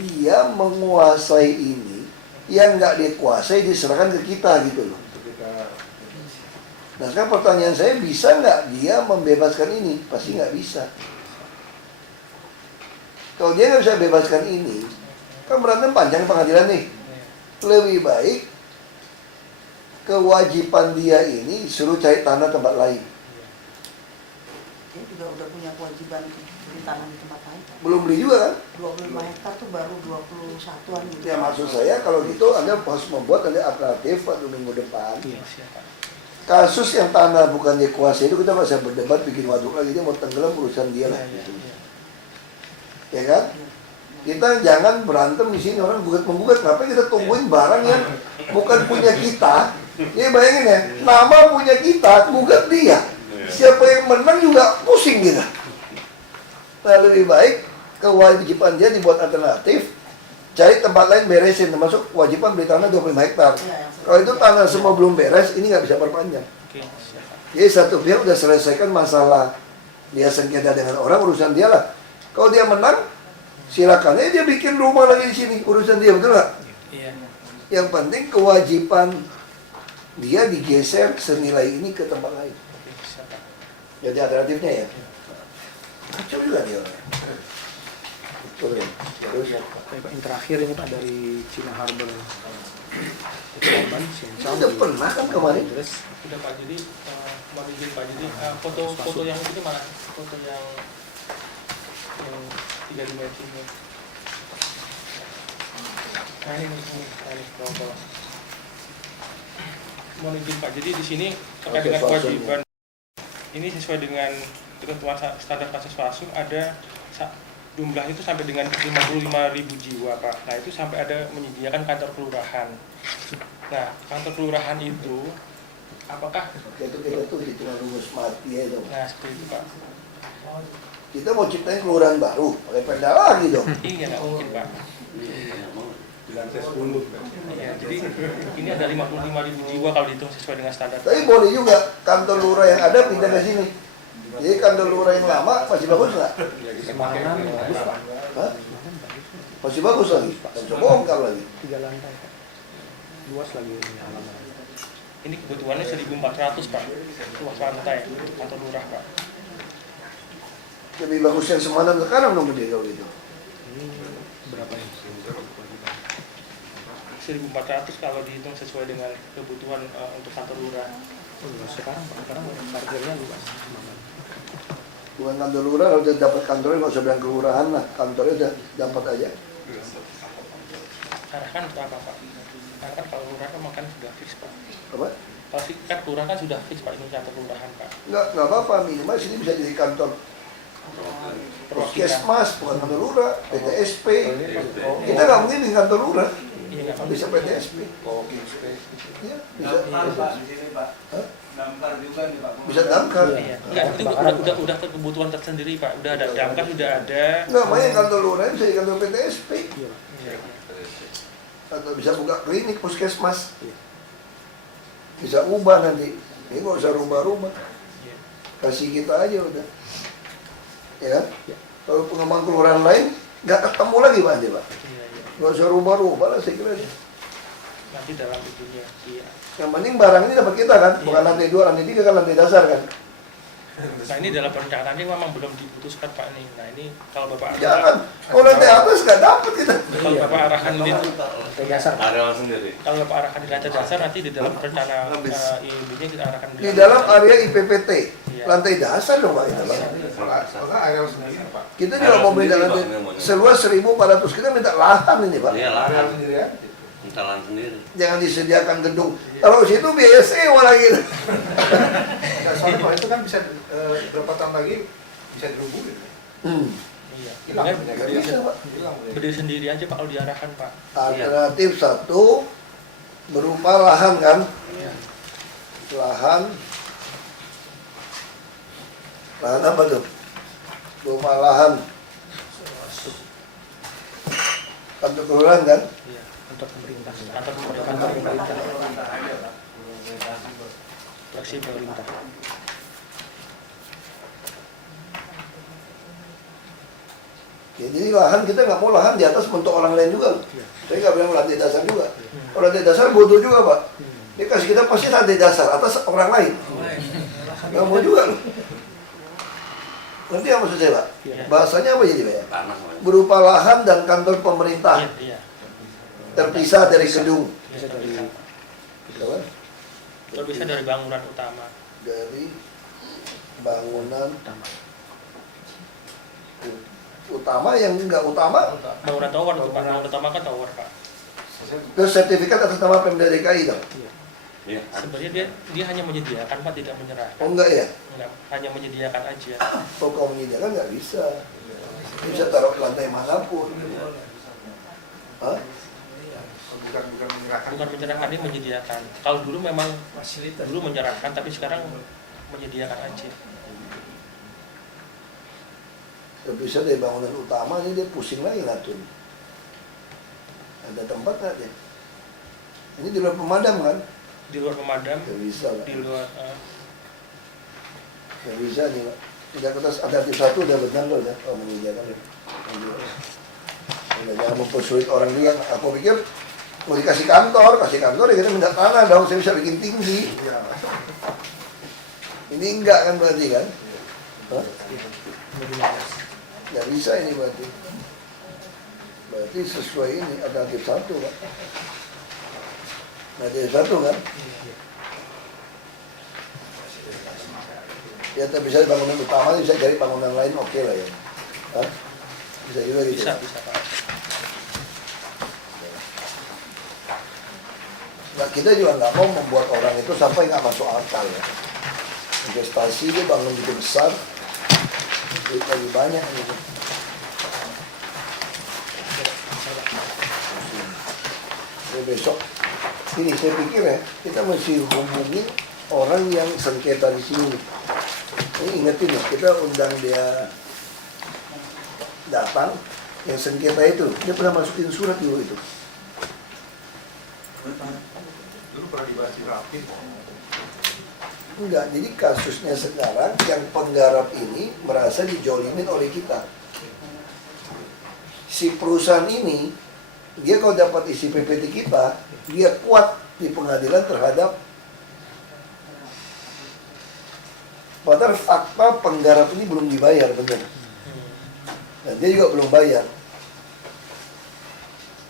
dia menguasai ini, yang nggak dikuasai diserahkan ke kita gitu loh. Nah sekarang pertanyaan saya, bisa nggak dia membebaskan ini? Pasti nggak bisa. Kalau dia nggak bisa bebaskan ini, kan berantem panjang pengadilan nih. Lebih baik kewajiban dia ini suruh cari tanah tempat lain. Dia juga udah punya kewajiban beli tanah di tempat lain. Belum beli juga kan? 25 hektar tuh baru 21-an gitu. Ya maksud saya kalau gitu Anda harus membuat alternatif waktu minggu depan. Iya, siapa? Kasus yang tanah bukan dikuasai itu kita masih berdebat bikin waduk lagi, dia mau tenggelam urusan dia lah. Ya kan? Kita jangan berantem di sini orang gugat-menggugat. Ngapain kita tungguin barang yang bukan punya kita? Ya bayangin ya, nama punya kita, gugat dia. Siapa yang menang juga pusing kita. Nah lebih baik kewajiban dia dibuat alternatif, cari tempat lain beresin, termasuk kewajiban beli tanah 25 hektar. Kalau itu tanah semua belum beres, ini nggak bisa perpanjang. Oke, siapa? Jadi satu pihak udah selesaikan masalah dia sengketa dengan orang, urusan dia lah. Kalau dia menang, silakan. Dia bikin rumah lagi di sini, urusan dia, betul nggak? Iya. Yang penting kewajiban dia digeser senilai ini ke tempat lain. Oke, siapa? Jadi alternatifnya ya. Kacau juga dia orang. Betul ya. Terus ya. Yang terakhir ini Pak dari Cina Harbor. Korban Itu udah pernah kan kemarin? Sudah Pak, jadi mohon izin Pak, jadi foto yang itu mana? Foto yang 3 dimensi ini. Nah ini kalau mohon izin Pak, jadi di sini terkait dengan kewajiban ini sesuai dengan ketentuan standar kasus pasung, ada jumlah itu sampai dengan 55.000 jiwa Pak. Nah itu sampai ada menyediakan kantor kelurahan. Nah kantor kelurahan itu apakah itu kita tuh hitungan rumus mati ya dong. nah seperti itu Pak. Kita mau ciptain kelurahan baru, pakai perda lagi dong. Iya, nggak mungkin Pak. Di lantai 10. Iya, jadi ini ada 55.000 jiwa kalau dihitung sesuai dengan standar. Tapi boleh juga kantor lurah yang ada pindah ke sini. Jadi kantor lurah yang lama masih bagus nggak? Semanganan bagus Pak. Hah? Masih bagus lagi. Dan bisa bongkar lagi. 3 lantai Pak. Luas lagi ini halaman. Ini kebutuhannya 1.400 Pak. Luas lantai kantor lurah Pak. Lebih bagus yang Semanan sekarang dong gede kalau gitu. Ini berapa ini? 1.400 kalau dihitung sesuai dengan kebutuhan untuk kantor lurah. Oh, luas sekarang Pak. Sekarang parkirnya luas. Bukan kantor lurah, kalau udah dapat kantornya nggak usah bilang kelurahan lah. Kantornya udah dapat aja. Arahkan untuk apa Pak? Arahkan kalau lurah kan makan sudah fix Pak. Apa? Kalau kan kelurahan kan sudah fix Pak, ini kantor kelurahan Pak. Nggak apa-apa, minimal sini bisa jadi kantor Puskesmas, bukan kantor lurah, PTSP. Kita nggak mungkin di kantor lurah, Iya nggak bisa PTSP. Iya, bisa. Damkar juga nih Pak. Bisa damkar. Iya. Enggak, itu udah kebutuhan tersendiri Pak. Udah ada damkar sudah ada. Nggak, main kantor lurah bisa di kantor PTSP. Iya. Atau bisa buka klinik puskesmas. Bisa ubah nanti. Ini nggak usah rubah-rubah. Kasih kita aja udah. Ya, kalau pengembangan kelurahan lain nggak ketemu lagi Pak, Pak. Iya. Nggak usah rubah-rubah lah saya kira. Nanti dalam itunya. Iya. Yang penting barang ini dapat kita kan, bukan lantai 2, lantai 3 kan lantai dasar kan. Nah ini dalam perencanaannya memang belum diputuskan Pak nih. Nah ini kalau Bapak Jangan, kalau lantai atas nggak dapat kita. kalau Bapak arahkan di Dasar. Areal sendiri. kalau Bapak arahkan di lantai dasar nanti di dalam rencana IMB-nya kita arahkan Di dalam area IPPT, Iya. lantai dasar dong Pak itu Pak. Maka areal sendiri Pak. Kita juga mau minta lantai seluas 1.400, kita minta lahan ini Pak. Iya Areal lahan. sendiri ya. Minta lahan sendiri. Jangan disediakan gedung. Kalau situ biaya sewa lagi. Nah, soalnya kalau itu kan bisa berapa tahun lagi bisa dirubungin. Iya. Hilang. Dengan Nggak bisa Pak. Hilang. berdiri sendiri aja Pak kalau diarahkan Pak. Alternatif satu berupa lahan kan, lahan apa tuh? Berupa lahan kantor kelurahan kan? Iya. Kantor pemerintah. Kantor Kantor pemerintah. fraksi pemerintah. Ya, jadi lahan kita nggak mau lahan di atas untuk orang lain juga. Saya nggak bilang lantai dasar juga. Kalau lantai dasar bodoh juga Pak. Dia kasih kita pasti lantai dasar atas orang lain. Nggak mau juga loh. Nanti apa maksud saya Pak? Bahasanya apa jadi Pak? Ya? Tanah. Pak. Berupa lahan dan kantor pemerintah Iya. terpisah dari gedung. Bisa dari Apa? Terpisah dari bangunan utama. Dari bangunan utama. utama yang enggak utama. Bangunan tower itu Pak. Bangunan utama kan tower Pak. Terus sertifikat atas nama Pemda DKI dong? Iya. Sebenarnya dia hanya menyediakan Pak, tidak menyerahkan. Oh enggak ya? Enggak, hanya menyediakan aja. Kalau kau menyediakan nggak bisa. Bisa taruh di lantai manapun. Hah? Bukan menyerahkan. Bukan menyerahkan, dia menyediakan. Kalau dulu memang dulu menyerahkan, tapi sekarang menyediakan aja. Terpisah dari bangunan utama ini dia pusing lagi ngatur. Ada tempat nggak dia? Ini di luar pemadam kan? Di luar pemadam, Nggak bisa Pak. di luar Nggak bisa nih Pak. Tidak kertas alternatif satu udah benar loh ya. Kalau menyediakan. Udah jangan mempersulit orang juga. Aku pikir mau dikasih kantor ya kita minta tanah dong, saya bisa bikin tinggi. Ini enggak kan berarti kan? Hah? Nggak bisa ini berarti. Berarti sesuai ini alternatif satu Pak. Alternatif satu kan? Ya bisa bangunan utama, bisa cari bangunan lain oke lah ya. Hah? Bisa juga gitu. bisa Pak. Nah, kita juga nggak mau membuat orang itu sampai nggak masuk akal ya. Investasi dia bangun gitu besar, duit lagi banyak gitu. Ya, besok ini saya pikir ya kita mesti hubungi orang yang sengketa di sini. Ini ingetin ya, kita undang dia datang yang sengketa itu, dia pernah masukin surat dulu itu. Dulu pernah dibahas di rapim. Enggak, jadi kasusnya sekarang yang penggarap ini merasa dijolimin oleh kita. Si perusahaan ini, dia kalau dapat isi PPT kita, dia kuat di pengadilan terhadap. Padahal fakta penggarap ini belum dibayar, benar. Dan dia juga belum bayar.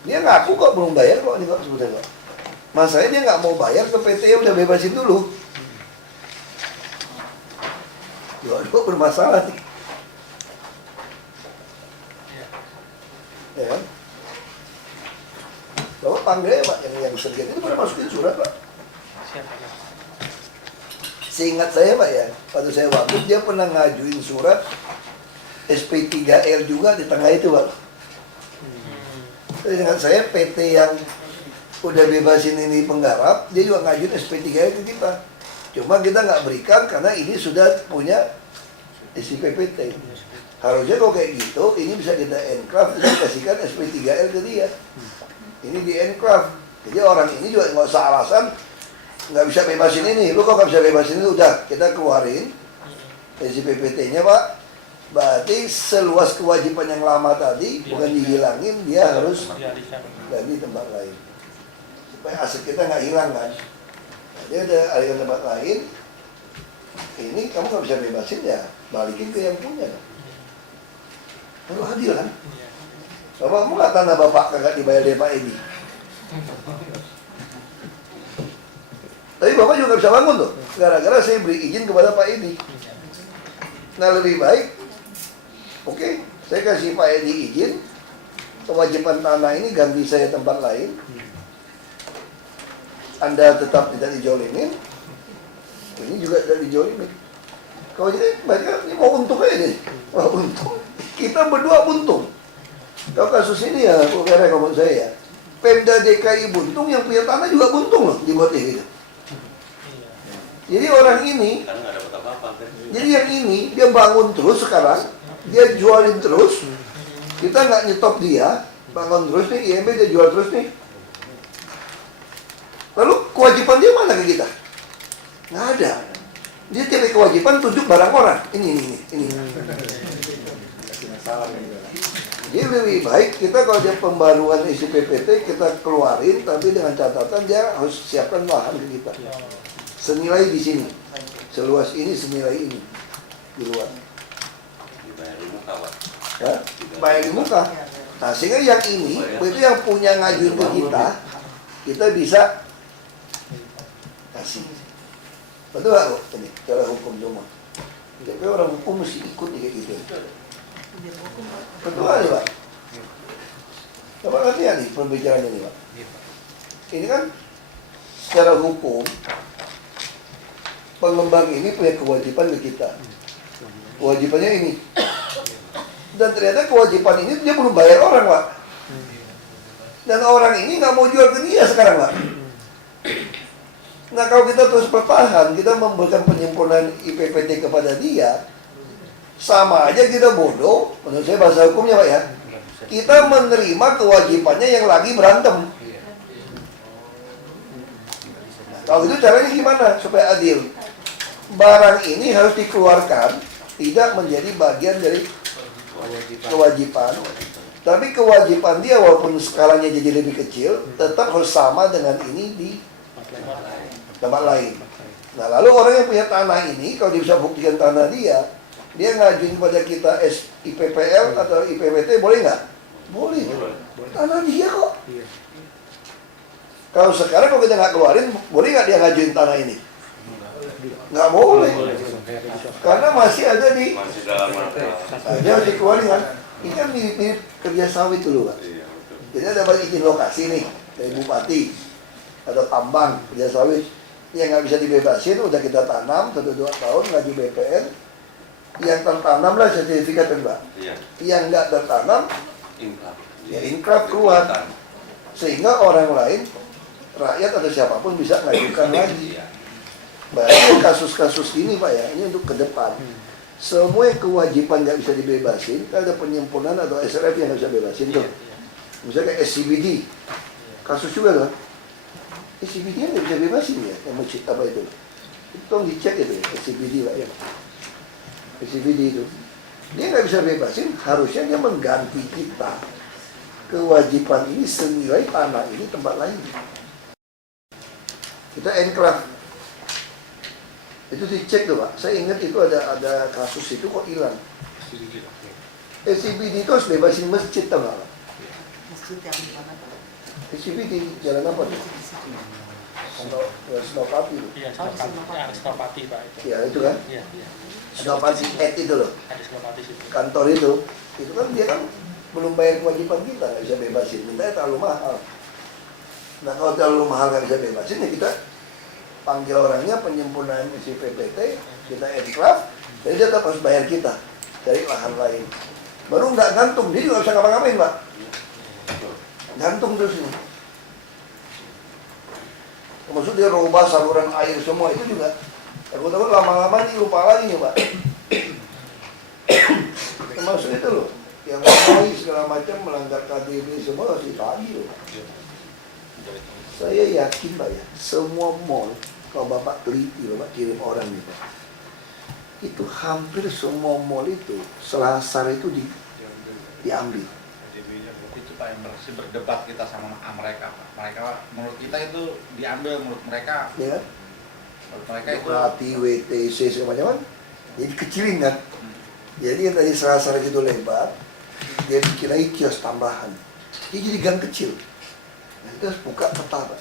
Dia ngaku kok belum bayar kok ini kok sebetulnya kok. Masalahnya dia nggak mau bayar ke PT yang udah bebasin dulu. Dua-dua bermasalah nih. Ya kan? Bapak panggil ya Pak, yang sengketa itu pernah masukin surat Pak. Seingat saya Pak ya, waktu saya wakil dia pernah ngajuin surat SP3L juga di tengah itu Pak. Seingat saya PT yang udah bebasin ini penggarap, dia juga ngajuin SP3L ke kita. Cuma kita nggak berikan karena ini sudah punya isi PPT. Harusnya kalau kayak gitu, ini bisa kita enclave, kita kasihkan SP3L ke dia. Ini di enclave. Jadi orang ini juga nggak usah alasan nggak bisa bebasin ini. Lu kok nggak bisa bebasin ini? Udah, kita keluarin isi PPT-nya Pak. Berarti seluas kewajiban yang lama tadi bukan dihilangin, dia harus ganti tempat lain. Supaya aset kita nggak hilang kan. Dia ada alihkan tempat lain, ini kamu nggak bisa bebasin ya, balikin ke yang punya. Lalu adil kan? Bapakmu nggak tanah bapak kagak dibayar dari Pak Edi. Tapi bapak juga nggak bisa bangun tuh, gara-gara saya beri izin kepada Pak Edi. Nah lebih baik, oke, saya kasih Pak Edi izin, kewajiban tanah ini ganti saya tempat lain. Anda tetap tidak dijolimin, ini juga tidak dijolimin. Kalau jadi mereka ini mau untung aja nih, mau untung. Kita berdua buntung. Kalau kasus ini ya, kira kalau saya ya, Pemda DKI buntung, yang punya tanah juga buntung loh dibuat gitu. Jadi orang ini, Karena nggak dapat apa-apa kan. jadi yang ini dia bangun terus sekarang, dia jualin terus. Kita nggak nyetop dia, bangun terus nih, IMB dia jual terus nih. Lalu kewajiban dia mana ke kita? Nggak ada. Dia tiap kewajiban tunjuk barang orang. Ini. Jadi lebih baik kita kalau dia pembaruan isi PPT kita keluarin, tapi dengan catatan dia harus siapkan lahan ke kita. Senilai di sini, seluas ini senilai ini di luar. Dibayar di muka Pak. Ya, bayar di muka. Nah sehingga yang ini itu yang punya ngajuin ke kita bisa kasih. Betul nggak kok ini cara hukum semua? Tapi orang hukum mesti ikut kayak gitu. Betul nggak nih Pak? Coba lihat nih pembicaraan ini Pak. Ini kan secara hukum pengembang ini punya kewajiban ke kita. Kewajibannya ini. Dan ternyata kewajiban ini dia belum bayar orang Pak. Dan orang ini nggak mau jual ke dia sekarang Pak. Nah kalau kita terus bertahan, kita memberikan penyempurnaan IPPT kepada dia, sama aja kita bodoh, menurut saya bahasa hukumnya Pak ya. Kita menerima kewajibannya yang lagi berantem. Kalau itu caranya gimana supaya adil? Barang ini harus dikeluarkan, tidak menjadi bagian dari kewajiban. Tapi kewajiban dia walaupun skalanya jadi lebih kecil, tetap harus sama dengan ini di tempat lain. Nah lalu orang yang punya tanah ini, kalau dia bisa buktikan tanah dia ngajuin kepada kita IPPL atau IPPT, boleh nggak? Boleh. Tanah dia kok. Kalau sekarang kalau kita nggak keluarin, boleh nggak dia ngajuin tanah ini? Nggak boleh. Karena masih ada di, Masih dalam dia harus dikeluarin kan. Ini kan mirip-mirip kerja sawit dulu kan. Jadi ada izin lokasi nih dari bupati atau tambang kerja sawit yang nggak bisa dibebasin, udah kita tanam 1-2 tahun ngaji BPN, yang tertanam lah sertifikat Mbak. Iya. Yang nggak tertanam Inkrah. ya inkrah keluar, sehingga orang lain, rakyat atau siapapun bisa ngajukan lagi. Berarti kasus-kasus ini Pak ya, ini untuk ke depan. Semua yang kewajiban nggak bisa dibebasin, kan ada penyempurnaan atau SRF yang nggak bisa bebasin tuh. Misalnya kayak SCBD, kasus juga tuh. SCBD nggak bisa bebasin ya, yang masjid apa itu. Itu tolong dicek itu, SCBD Pak ya. SCBD itu. Dia nggak bisa bebasin, harusnya dia mengganti kita. Kewajiban ini senilai tanah ini tempat lain. Kita enclave. Itu dicek tuh Pak. Saya ingat itu ada kasus itu kok hilang. SCBD itu harus bebasin masjid tau nggak Pak? Masjid yang di mana Pak? SCBD jalan apa tuh? Senopati. Iya, Senopati Pak itu. Ya itu kan? Iya, iya. Senopati itu loh. Ada Senopati situ. Kantor itu kan dia kan belum bayar kewajiban kita, nggak bisa bebasin. Mintanya terlalu mahal. Nah kalau terlalu mahal nggak bisa bebasin ya kita panggil orangnya penyempurnaan isi PPT, kita enclave, jadi dia tetap harus bayar kita dari lahan lain. Baru nggak gantung, dia juga nggak bisa ngapa-ngapain Pak. Gantung terus ini. Maksud dia rubah saluran air semua itu juga. Aku tahu lama-lama nih lupa lagi nih Pak. Termasuk itu loh, yang ngomongin segala macam melanggar KDB semua harus ditagih loh. Saya yakin Pak ya, semua mall, kalau Bapak teliti, Bapak kirim orang nih Pak, itu hampir semua mall itu selasar itu diambil. Itu Pak yang masih berdebat kita sama mereka Pak. Mereka menurut kita itu diambil, menurut mereka Ya, menurut mereka itu Ducati, WTC segala macam kan, jadi kecilin kan. Jadi yang tadi selasar itu lebar, dia bikin lagi kios tambahan, dia jadi gang kecil. Nah, itu harus buka peta Pak.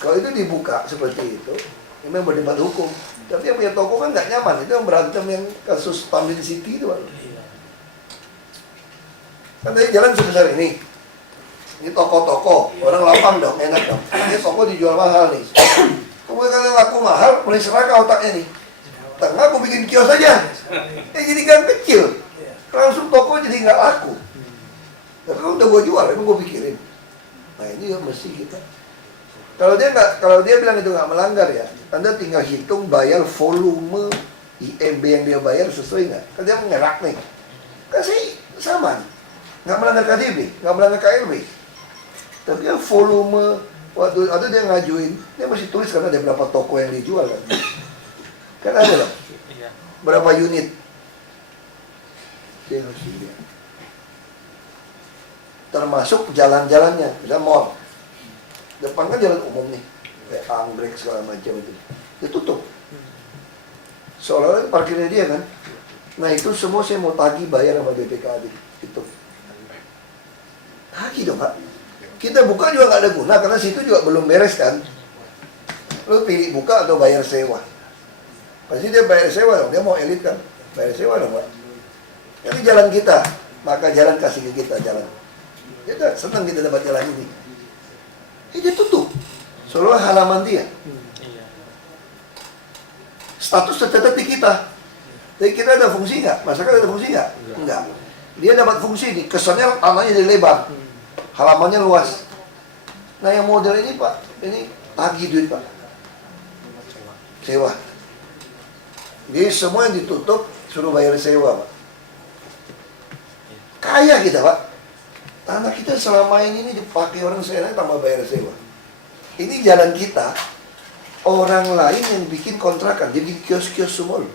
Kalau itu dibuka seperti itu, memang berdebat hukum. Tapi yang punya toko kan nggak nyaman, itu yang berantem yang kasus Tamrin City itu Pak. Kan tadi jalan sebesar ini toko-toko, orang lapang dong, enak dong. Ini toko dijual mahal nih. Kemudian kalau laku mahal, mulai serakah otaknya nih. Tengah aku bikin kios aja, jadi gang kecil, langsung toko jadi nggak laku. Tapi kalau udah gue jual, emang gue pikirin. Nah ini ya mesti kita. Kalau dia bilang itu nggak melanggar ya, Anda tinggal hitung bayar volume IMB yang dia bayar sesuai nggak? Kan dia mengerak nih, kan sih sama nih. Nggak melanggar KDB, nggak melanggar KLB. Tapi yang volume, waktu ada dia ngajuin, dia mesti tulis karena ada berapa toko yang dijual kan. Kan ada loh, berapa unit. Dia harus dilihat. Termasuk jalan-jalannya, misalnya mall. Depan kan jalan umum nih, kayak anggrek segala macam itu. Dia tutup. Seolah-olah parkirnya dia kan. Nah itu semua saya mau tagih bayar sama BPKB. Itu. Tagih dong Pak. Kita buka juga nggak ada guna karena situ juga belum beres kan. Lu pilih buka atau bayar sewa. Pasti dia bayar sewa dong, dia mau elit kan. Bayar sewa dong Pak. Ini jalan kita, maka jalan kasih ke kita jalan. Kita senang kita dapat jalan ini. Dia tutup. Seolah halaman dia. Status tercatat di kita. Jadi kita ada fungsi nggak? Masyarakat ada fungsi nggak? Enggak. Dia dapat fungsi nih. Kesannya tanahnya jadi lebar, halamannya luas. Nah yang model ini Pak, ini tagih duit Pak. Sewa. Jadi semua yang ditutup suruh bayar sewa Pak. Kaya kita Pak. Tanah kita selama ini dipakai orang seenak tambah bayar sewa. Ini jalan kita, orang lain yang bikin kontrakan, jadi kios-kios semua loh.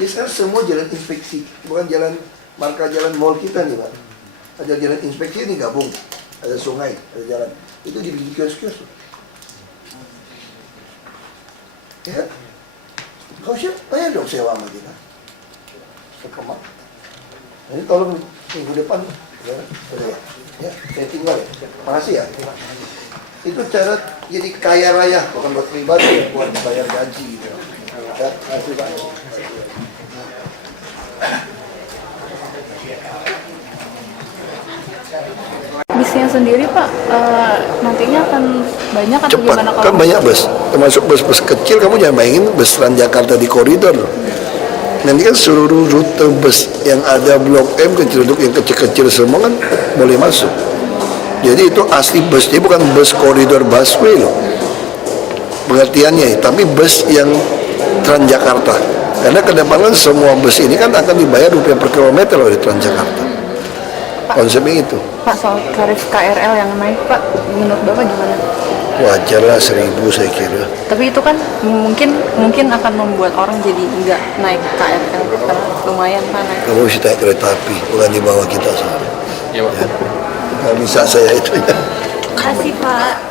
Jadi sekarang semua jalan inspeksi, bukan jalan marka jalan mall kita nih Pak. Ada jalan inspeksi ini gabung, ada sungai, ada jalan. Itu dibikin kios-kios loh. Ya, kau siap bayar dong sewa sama kita. Sekemap. Ini tolong minggu depan, ya, udah ya. Ya, saya tinggal ya. Makasih ya. Itu cara jadi kaya raya, bukan buat pribadi ya, buat bayar gaji gitu. Ya, makasih Pak. Bisnya sendiri Pak, nantinya akan banyak atau Cepat, gimana kalau kan banyak bus, termasuk bus-bus kecil, kamu jangan bayangin bus Transjakarta di koridor. Nanti kan seluruh rute bus yang ada Blok M Ciledug yang kecil-kecil semua kan boleh masuk. Jadi itu asli bus, dia bukan bus koridor busway loh pengertiannya, tapi bus yang Transjakarta. Karena kedepannya semua bus ini kan akan dibayar rupiah per kilometer oleh Transjakarta. Konsepnya itu. Pak, soal tarif KRL yang naik, Pak, menurut Bapak gimana? Wajar lah 1.000 saya kira. Tapi itu kan mungkin akan membuat orang jadi nggak naik KRL karena lumayan Pak naik. Kamu bisa naik kereta api, bukan di bawah kita sana. Ya. Nggak bisa saya itu ya. Kasih Pak.